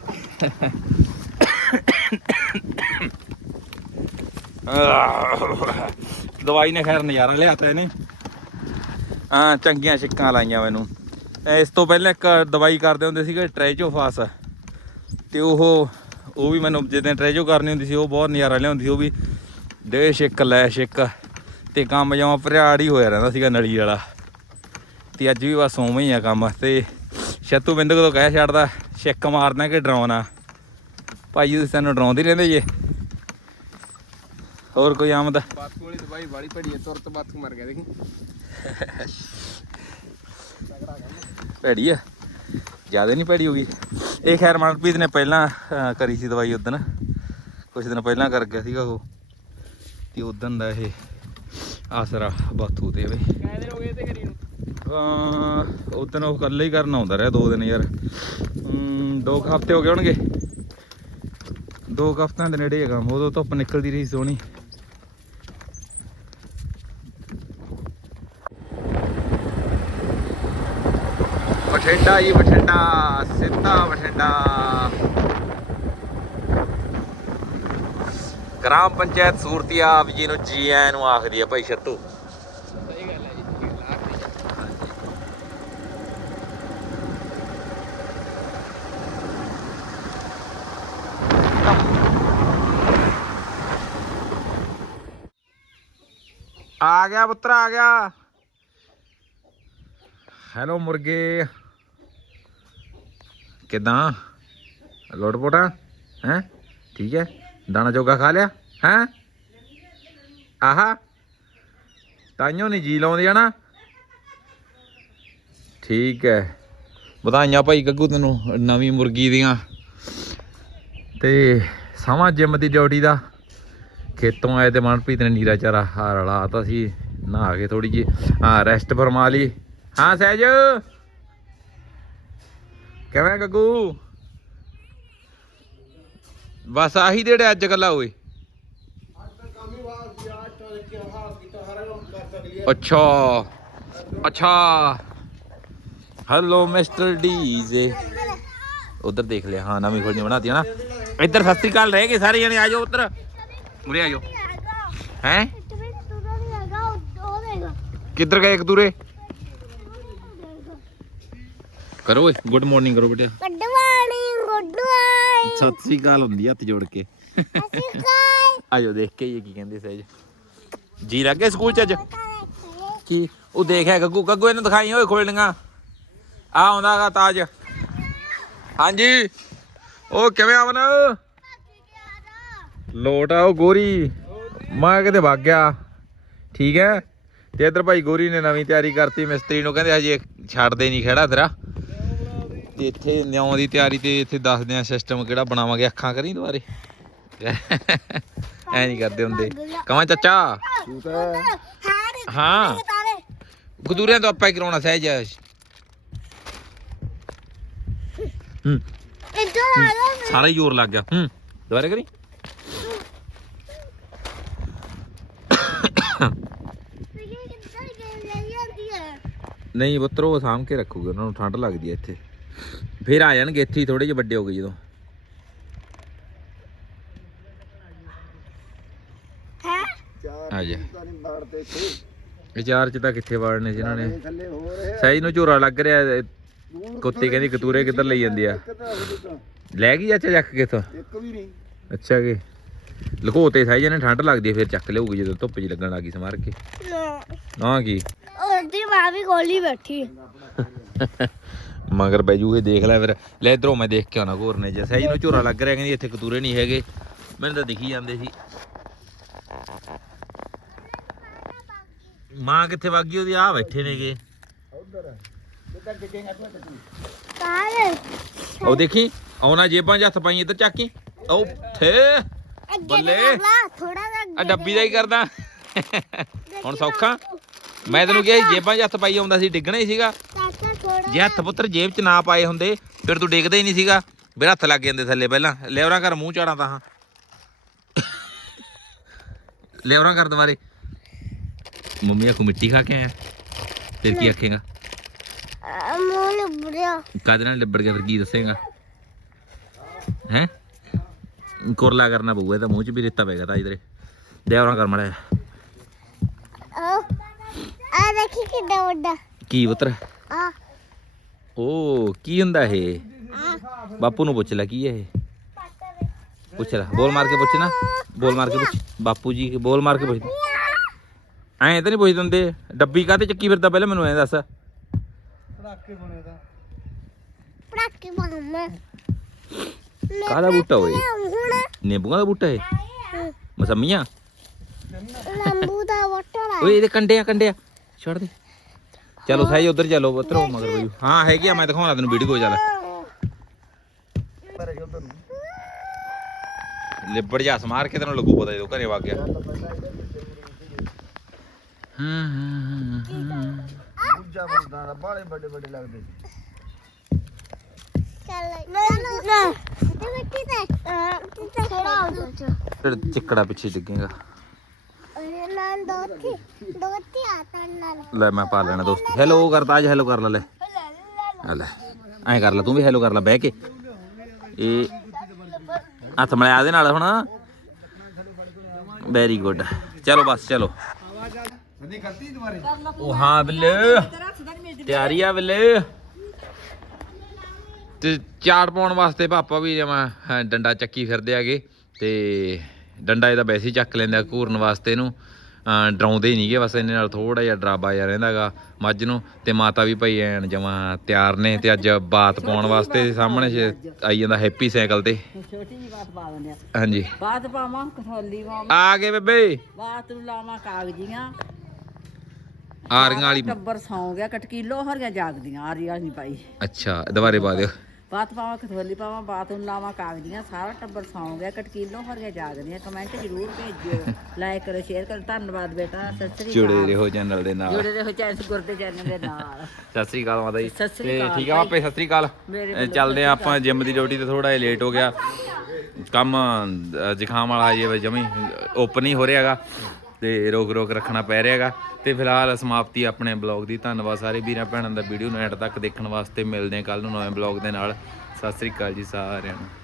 ਦਵਾਈ ਨੇ ਖੈਰ ਨਜ਼ਾਰਾ ਲਿਆਤਾ ਇਹਨੇ। ਹਾਂ ਚੰਗੀਆਂ ਛਿੱਕਾਂ ਲਾਈਆਂ ਮੈਨੂੰ। ਇਸ ਤੋਂ ਪਹਿਲਾਂ ਇੱਕ ਦਵਾਈ ਕਰਦੇ ਹੁੰਦੇ ਸੀਗੇ ਟ੍ਰੈਜੋਫਾਸ ਤੇ ਉਹ ਉਹ ਵੀ ਮੈਨੂੰ ਜਦੋਂ ਟ੍ਰੈਜੋ ਕਰਨੀ ਹੁੰਦੀ ਸੀ ਉਹ ਬਹੁਤ ਨਜ਼ਾਰਾ ਲਿਆਉਂਦੀ ਸੀ ਉਹ ਵੀ। ਦੇ ਛਿੱਕ ਲੈ ਛਿੱਕ। ਤੇ ਕੰਮ ਜਮਾ ਭਰਿਆੜ ਹੀ ਹੋਇਆ ਰਹਿੰਦਾ ਸੀਗਾ ਨਲੀ ਵਾਲਾ। ਤੇ ਅੱਜ ਵੀ ਬਸ ਉਵੇਂ ਹੀ ਆ ਕੰਮ ਤੇ ਸ਼ਤੂ ਬਿੰਦਕ ਤੋਂ ਕਹਿ ਛੱਡਦਾ ਛਿੱਕ ਮਾਰਨਾ ਕਿ ਡਰਾਉਣਾ? ਭਾਈ ਤੁਸੀਂ ਸਾਨੂੰ ਡਰਾਉਂਦੇ ਰਹਿੰਦੇ ਜੇ। ਹੋਰ ਕੋਈ ਆਮਦ? ਬਾਥੂ ਵਾਲੀ ਦਵਾਈ ਬਾੜੀ ਭੜੀ ਤੁਰਤ ਬਾਥੂ ਮਰ ਗਿਆ ਦੇਖੀ। ਭੈੜੀ ਆ? ਜ਼ਿਆਦਾ ਨਹੀਂ ਭੈੜੀ ਹੋ ਗਈ ਇਹ ਖੈਰ ਮਨਪ੍ਰੀਤ ਨੇ ਪਹਿਲਾਂ ਕਰੀ ਸੀ ਦਵਾਈ ਉਦਣ। ਕੁਝ ਦਿਨ ਪਹਿਲਾਂ ਕਰ ਗਿਆ ਸੀਗਾ ਉਹ। ਤੇ ਉਦਣ ਦਾ ਇਹ ਆਸਰਾ ਬਾਥੂ ਤੇ ਬਈ। ਕਿੰਨੇ ਦਿਨ ਹੋ ਗਏ ਤੇ ਕਰੀ ਨੂੰ ਉਦਣ ਉਹ ਇਕੱਲੇ ਹੀ ਕਰਨ ਆਉਂਦਾ ਰਿਹਾ, ਦੋ ਦਿਨ ਯਾਰ। ਦੋ ਕੁ ਹਫ਼ਤੇ ਹੋ ਗਏ ਹੋਣਗੇ। ਦੋ ਕੁ ਹਫ਼ਤਿਆਂ ਦੇ ਨੇੜੇ ਹੈਗਾ, ਉਦੋਂ ਧੁੱਪ ਨਿਕਲਦੀ ਰਹੀ ਸੋਹਣੀ। ਬਠਿੰਡਾ ਜੀ, ਬਠਿੰਡਾ, ਸਿੱਧਾ ਬਠਿੰਡਾ। ਗ੍ਰਾਮ ਪੰਚਾਇਤ ਸੂਰਤੀਆ ਆਪ ਜੀ ਨੂੰ ਜੀ ਆਇਆਂ ਨੂੰ ਆਖਦੀ ਆ ਭਾਈ ਛੱਤੂ ਸਹੀ ਗੱਲ ਹੈ ਜੀ ਸਹੀ ਗੱਲ ਆ ਗਿਆ ਪੁੱਤਰ ਆ ਗਿਆ। ਹੈਲੋ ਮੁਰਗੇ। ਕਿਦਾਂ? ਲੋਟ ਪੋਟਾ? ਹੈ? ਠੀਕ ਹੈ। ਦਾਣਾ ਜੋਗਾ ਖਾ ਲਿਆ? ਹੈ? ਆਹਾ। ਤਾਈਓ ਨਹੀਂ ਜੀ ਲਾਉਂਦੀ ਆ ਨਾ ਠੀਕ ਹੈ ਵਧਾਈਆਂ ਭਾਈ ਗੱਗੂ ਤੈਨੂੰ ਨਵੀਂ ਮੁਰਗੀ ਦੀਆਂ। ਤੇ ਸਮਾਂ ਜਿੰਮ ਦੀ ਡਿਊਟੀ ਦਾ। ਖੇਤੋਂ ਆਏ ਤੇ ਮਨਪ੍ਰੀਤ ਨੇ ਨੀਰਾ ਚਾਰਾ ਹਾਰ ਰਲਾਤਾ ਸੀ। ਨਹਾ ਕੇ ਥੋੜੀ ਜੀ ਹਾਂ ਰੈਸਟ ਫਰਮਾ ਲਈ। ਹਾਂ ਸਹਿਜ। ਕਿਵੇਂ ਗੱਗੂ? ਬਸ ਆਹੀ ਜਿਹੜੇ ਅੱਜ ਕੱਲਾ ਹੋਏ ਅੱਛਾ। ਅੱਛਾ। ਹੈਲੋ ਮਿਸਟਰ ਡੀਜ਼ੇ ਉਧਰ ਦੇਖ ਲਿਆ, ਹਾਂ, ਨਵੀਂ ਖੋਲਣੀ ਬਣਾਤੀ ਨਾ। ਇੱਧਰ ਸਤਿ ਸ੍ਰੀ ਅਕਾਲ ਰਹਿ ਗਏ ਸਾਰੇ ਜਣੇ ਆ ਜਾਓ ਉੱਧਰ। ਉਰੇ ਆ ਜਾਓ ਹੈ? ਕਿੱਧਰ ਗਏ ਇੱਕ ਦੂਰੇ? ਕਰੋ ਓਏ, ਗੁੱਡ ਮਾਰਨਿੰਗ ਕਰੋ ਬੇਟਾ good morning good morning Sat Sri ਅਕਾਲ ਹੁੰਦੀ ਆ ਹੱਥ ਜੋੜ ਕੇ। ਅਸੀਂ ਕਾਲ ਆਜੋ ਦੇਖ ਕੇ ਇਹ ਕੀ ਕਹਿੰਦੇ ਸਹਿਜ। ਜੀ ਲੱਗੇ ਸਕੂਲ ਚ ਅੱਜ? ਕੀ? ਉਹ ਦੇਖਿਆ ਗੱਗੂ ਗੱਗੂ ਇਹਨੂੰ ਦਿਖਾਈ ਓਏ ਖੋਲਣੀਆਂ। ਆ ਆਉਂਦਾਗਾ ਤਾਜ। ਹਾਂਜੀ। ਉਹ ਕਿਵੇਂ ਆਵਨ ਲੋਟ ਆ ਉਹ ਗੋਰੀ। ਮੈਂ ਕਿਤੇ ਵਗ ਗਿਆ। ਠੀਕ ਹੈ। ਤੇ ਇਧਰ ਭਾਈ ਗੋਰੀ ਨੇ ਨਵੀਂ ਤਿਆਰੀ ਕਰਤੀ, ਮਿਸਤਰੀ ਨੂੰ ਕਹਿੰਦੇ ਹਜੇ ਛੱਡਦੇ ਨਹੀਂ ਖੜਾ ਤੇਰਾ। ਤੇ ਇੱਥੇ ਨਿਉਂ ਦੀ ਤਿਆਰੀ ਤੇ ਇੱਥੇ ਦੱਸਦੇ ਆ ਸਿਸਟਮ ਕਿਹੜਾ ਬਣਾਵਾਂਗੇ ਅੱਖਾਂ ਕਰੀ ਦੁਬਾਰੇ। ਐ ਨਹੀਂ ਕਰਦੇ ਹੁੰਦੇ। ਕਹਾਂ ਚਾਚਾ? ਹਾਂ। ਗਦੂਰਿਆਂ ਤੋਂ ਆਪਾਂ ਹੀ ਕਰਾਉਣਾ ਸਹਿਜ ਹੂੰ। ਸਾਰਾ ਹੀ ਜ਼ੋਰ ਲੱਗ ਗਿਆ। ਹੂੰ। ਦੁਬਾਰਾ ਕਰੀ। ਨਹੀਂ ਪੁੱਤਰ ਉਹ ਸਾਂਭ ਕੇ ਰੱਖੂਗੇ। ਉਹਨਾਂ ਨੂੰ ਠੰਡ ਲੱਗਦੀ ਹੈ ਇੱਥੇ। ਫਿਰ ਆ ਜਾਣਗੇ ਇੱਥੇ ਥੋੜੇ ਜਿਹੇ ਵੱਡੇ ਹੋ ਗਏ ਜਦੋਂ। ਹੈ? ਆ ਜਾ। ਇਹ ਚਾਰ ਚ ਤਾਂ ਕਿੱਥੇ ਵਾੜਨੇ ਸੀ ਇਹਨਾਂ ਨੇ? ਸਹਿਜ ਨੂੰ ਝੋਰਾ ਲੱਗ ਰਿਹਾ ਕੁੱਤੀ ਕਹਿੰਦੀ ਕਤੂਰੇ ਕਿੱਧਰ ਲਈ ਜਾਂਦੀ ਆ? ਲੈ ਗਈ ਅੱਛਾ ਚੱਕ ਕੇ ਤੋਂ ਇੱਕ ਵੀ ਨਹੀਂ। ਅੱਛਾ ਕਿ। ਲੁਕੋਤੇ ਸਹਿਜ ਨੇ ਠੰਡ ਲੱਗਦੀ ਫਿਰ ਚੱਕ ਲਿਆਊਗੀ ਜਦੋਂ ਧੁੱਪ ਜੀ ਲੱਗਣ ਲੱਗੀ ਸਮਾਰ ਕੇ। ਨਾ ਕੀ। ਉਹਦੀ ਮਾਂ ਵੀ ਕੋਲੀ ਬੈਠੀ ਮਗਰ ਬੈ ਜੂਗੇ ਦੇਖ ਲੈ ਫਿਰ। ਲੈ ਇਧਰੋਂ ਮੈਂ ਦੇਖ ਕੇ ਆਉਣਾ ਘੋਰ ਨੇ ਜੇ। ਸਹਿਜ ਨੂੰ ਝੋਰਾ ਲੱਗ ਰਿਹਾ ਕਹਿੰਦੀ ਇੱਥੇ ਕਤੂਰੇ ਨਹੀਂ ਹੈਗੇ। ਮੈਨੂੰ ਤਾਂ ਦਿਖੀ ਜਾਂਦੇ ਸੀ। ਮਾਂ ਕਿੱਥੇ ਵਗ ਉਹਦੀ? ਆ ਬੈਠੇ ਨੇਗੇ। ਉਹ ਦੇਖੀ ਆਉਣਾ ਜੇਬਾਂ 'ਚ ਹੱਥ ਪਾਈ ਇੱਧਰ ਚੱਕੀ ਉਹ ਥੇ ਬੱਲੇ। ਥੋੜਾ ਜਿਹਾ ਡੱਬੀ ਦਾ ਹੀ ਕਰਦਾ। ਹੁਣ ਸੌਖਾ। ਮੈਂ ਤੈਨੂੰ ਕਿਹਾ ਸੀ ਜੇਬਾਂ 'ਚ ਹੱਥ ਪਾਈ ਆਉਂਦਾ ਸੀ ਡਿੱਗਣਾ ਹੀ ਸੀਗਾ। ਥੋੜਾ ਜੇ ਹੱਥ ਪੁੱਤਰ ਜੇਬ 'ਚ ਨਾ ਪਾਏ ਹੁੰਦੇ ਫਿਰ ਤੂੰ ਡਿੱਗਦਾ ਹੀ ਨਹੀਂ ਸੀਗਾ। ਫਿਰ ਹੱਥ ਲੱਗ ਜਾਂਦੇ ਥੱਲੇ ਪਹਿਲਾਂ। ਲਿਆਵਰਾਂ ਕਰ ਮੂੰਹ ਚਾੜਾਂ ਤਾਂ ਹਾਂ। ਲਿਆਵਰਾਂ ਕਰ ਦੁਬਾਰੇ ਮੰਮੀ ਆਖੂ ਮਿੱਟੀ ਖਾ ਕੇ ਆਇਆ। ਫਿਰ ਕੀ ਆਖੇਗਾ? ਮੋਲ ਬੁਰਿਆ ਕਾਦੇ ਨਾਲ ਲਿਬੜ ਗਿਆ ਫਿਰ ਕੀ ਦੱਸੇਗਾ? ਹੈ? ਕੁਰਲਾ ਕਰਨਾ ਪਊਗਾ ਇਹਦਾ ਮੂੰਹ 'ਚ ਵੀ ਰੇਤਾ ਪੈਗਾ ਤਾਂ ਇਧਰੇ। ਲਿਆਵਰਾਂ ਕਰ ਮੜਾ ਆ ਆ ਦੇਖੀ ਕਿੱਡਾ ਵੱਡਾ ਕੀ ਪੁੱਤਰ? ਆ। ਓ ਕੀ ਹੁੰਦਾ ਇਹ? ਬਾਪੂ ਨੂੰ ਪੁੱਛ ਲੈ ਕੀ ਹੈ ਇਹ ਪੁੱਛ ਲੈ ਬੋਲ ਮਾਰ ਕੇ ਪੁੱਛ ਨਾ। ਬੋਲ ਮਾਰ ਕੇ ਪੁੱਛ। ਬਾਪੂ ਜੀ ਬੋਲ ਮਾਰ ਕੇ ਪੁੱਛ। ਐਂ ਤਾਂ ਨਹੀਂ ਪੁੱਛ ਦਿੰਦੇ। ਡੱਬੀ ਕਾਤੇ ਚੱਕੀ ਫਿਰਦਾ ਪਹਿਲਾਂ ਮੈਨੂੰ ਐਂ ਦੱਸ। ਪੜਾਕੇ ਬਣੇ ਦਾ ਪੜਾਕੇ ਮਾਮਾ ਕਾਹਦਾ ਬੂਟਾ ਨਿੰਬੂਆਂ ਦਾ ਬੂਟਾ ਇਹ? ਮਸੰਮੀਆਂ? ਲੰਬੂ ਦਾ ਵਟੜਾ ਓਏ ਇਹਦੇ ਕੰਡੇ ਆ ਕੰਡੇ ਆ ਛੱਡ ਦੇ। ਚਲੋ ਸਾਈ ਉਧਰ ਚਲੋ ਉਤਰੋ ਮਗਰ ਬਈ। ਹਾਂ ਹੈਗੀ ਆ ਮੈਂ ਦਿਖਾਉਣਾ ਤੈਨੂੰ ਵੀਡੀਓ ਚੱਲ ਲਿਬੜ ਜਾ ਸਮਾਰ ਕੇ ਤੈਨੂੰ ਲੱਗੂ ਪਤਾ ਜਦੋਂ ਘਰੇ ਵਗ ਗਿਆ। ਹਾਂ ਹਾਂ ਹਾਂ ਦੂਜਾ ਬੰਦਾ ਦਾ ਬਾਲੇ ਵੱਡੇ ਵੱਡੇ ਲੱਗਦੇ। ਚੱਲ ਚਲੋ। ਨਾ ਚਿੱਕੜਾ ਪਿੱਛੇ ਡਿੱਗੇਗਾ। ਦੋਤੀ ਦੋਤੀ ਆਤਾ ਨਾਲ। ਲੈ ਮੈਂ ਪਾ ਲੈਣਾ ਦੋਸਤ। ਹੈਲੋ ਕਰਤਾ ਹੈਲੋ ਕਰ ਲੈ ਲੈ। ਆ ਲੈ, ਐਂ ਕਰ ਲੈ, ਤੂੰ ਵੀ ਹੈਲੋ ਕਰ ਲੈ, ਬਹਿ ਕੇ। ਇਹ ਹੱਥ ਮਿਲਾਇਆ ਦੇ ਨਾਲ ਹੁਣ। ਵੈਰੀ ਗੁੱਡ ਚਲੋ ਬਸ, ਚਲੋ। ਸਦੀ ਕਰਤੀ ਦੁਬਾਰੇ ਉਹ ਹਾਂ ਬੱਲੇ। ਤਿਆਰੀ ਆ ਬੱਲੇ। ਤੇ ਚਾਟ ਪਾਉਣ ਵਾਸਤੇ ਪਾਪਾ ਵੀ ਜਮਾ ਡੰਡਾ ਚੱਕੀ ਫਿਰਦੇ ਆਗੇ ਤੇ ਡੰਡਾ ਇਹਦਾ ਵੈਸੇ ਹੀ ਚੱਕ ਆ ਘੂਰਨ ਵਾਸਤੇ ਇਹਨੂੰ। ਡਰਾਉਂਦੇ ਨਹੀਂਗੇ ਬਸ ਇਹਨੇ ਨਾਲ ਥੋੜਾ ਜਿਹਾ ਡਰਾਬਾ ਜਿਹਾ ਰਹਿੰਦਾਗਾ ਮੱਝ ਨੂੰ ਤੇ ਮਾਤਾ ਵੀ ਭਾਈ ਐਨ ਜਮਾ ਤਿਆਰ ਨੇ ਤੇ ਅੱਜ ਬਾਤ ਪਾਉਣ ਵਾਸਤੇ ਸਾਹਮਣੇ ਆਈ ਜਾਂਦਾ ਹੈਪੀ ਸਾਈਕਲ ਤੇ। ਛੋਟੀ ਜੀ ਬਾਤ ਪਾ ਦਿੰਦੇ ਆ। ਹਾਂਜੀ। ਬਾਤ ਪਾਵਾਂ ਕਥੌਲੀ ਪਾਵਾਂ। ਆ ਗਏ ਬੇਬੇ। ਬਾਤ ਨੂੰ ਲਾਵਾਂ ਕਾਗਜ਼ੀਆਂ। ਆਰੀਆਂ ਵਾਲੀ ਟੱਬਰ ਸੌਂ ਗਿਆ ਕਟਕੀਲੋ ਹਰੀਆਂ ਜਾਗਦੀਆਂ ਆਰੀਆਂ ਨਹੀਂ ਪਾਈ। ਅੱਛਾ ਦੁਬਾਰੇ ਪਾ ਦਿਓ। ਬਾਤ ਪਾਵਾਂ ਕਥੌਲੀ ਪਾਵਾਂ ਬਾਤ ਨੂੰ ਲਾਵਾਂ ਕਾਗਜ਼ੀਆਂ ਸਾਰਾ ਟੱਬਰ ਸੌਂ ਗਿਆ ਕਟਕੀਲੋ ਹਰੀਆਂ ਜਾਗਦੀਆਂ ਕਮੈਂਟ ਜ਼ਰੂਰ ਭੇਜਿਓ ਲਾਈਕ ਕਰੋ ਸ਼ੇਅਰ ਕਰੋ ਧੰਨਵਾਦ ਬੇਟਾ ਸਤਿ ਸ੍ਰੀ ਜੁੜੇ ਰਹੋ ਚੈਨਲ ਦੇ ਨਾਲ। ਜੁੜੇ ਰਹੋ ਚੈਨਲ ਗੁਰਦੇ ਚੈਨਲ ਦੇ ਨਾਲ। ਸਤਿ ਸ੍ਰੀ ਅਕਾਲ ਮਾਤਾ ਜੀ। ਤੇ ਠੀਕ ਆ ਆਪੇ ਸਤਿ ਸ੍ਰੀ ਅਕਾਲ। ਚੱਲਦੇ ਆ ਆਪਾਂ ਜਿਮ ਦੀ ਡਿਊਟੀ ਤੇ ਥੋੜਾ ਜਿਹਾ ਲੇਟ ਹੋ ਗਿਆ। ਕੰਮ ਜ਼ੁਕਾਮ ਵਾਲਾ ਜੇ ਜਮੀ ਓਪਨ ਹੀ ਹੋ ਰਿਹਾਗਾ। ਤੇ ਰੋਕ ਰੋਕ ਰੱਖਣਾ ਪੈ ਰਿਹਾਗਾ। ਤੇ ਫਿਲਹਾਲ ਸਮਾਪਤੀ ਆਪਣੇ ਬਲੌਗ ਦੀ। ਧੰਨਵਾਦ ਸਾਰੇ ਵੀਰਾਂ ਭੈਣਾਂ ਦਾ ਵੀਡੀਓ ਨੂੰ ਐਡ ਤੱਕ ਦੇਖਣ ਵਾਸਤੇ। ਮਿਲਦੇ ਹਾਂ ਕੱਲ ਨੂੰ ਨਵੇਂ ਬਲੌਗ ਦੇ ਨਾਲ। ਸਤਿ ਸ੍ਰੀ ਅਕਾਲ ਜੀ ਸਾਰਿਆਂ ਨੂੰ।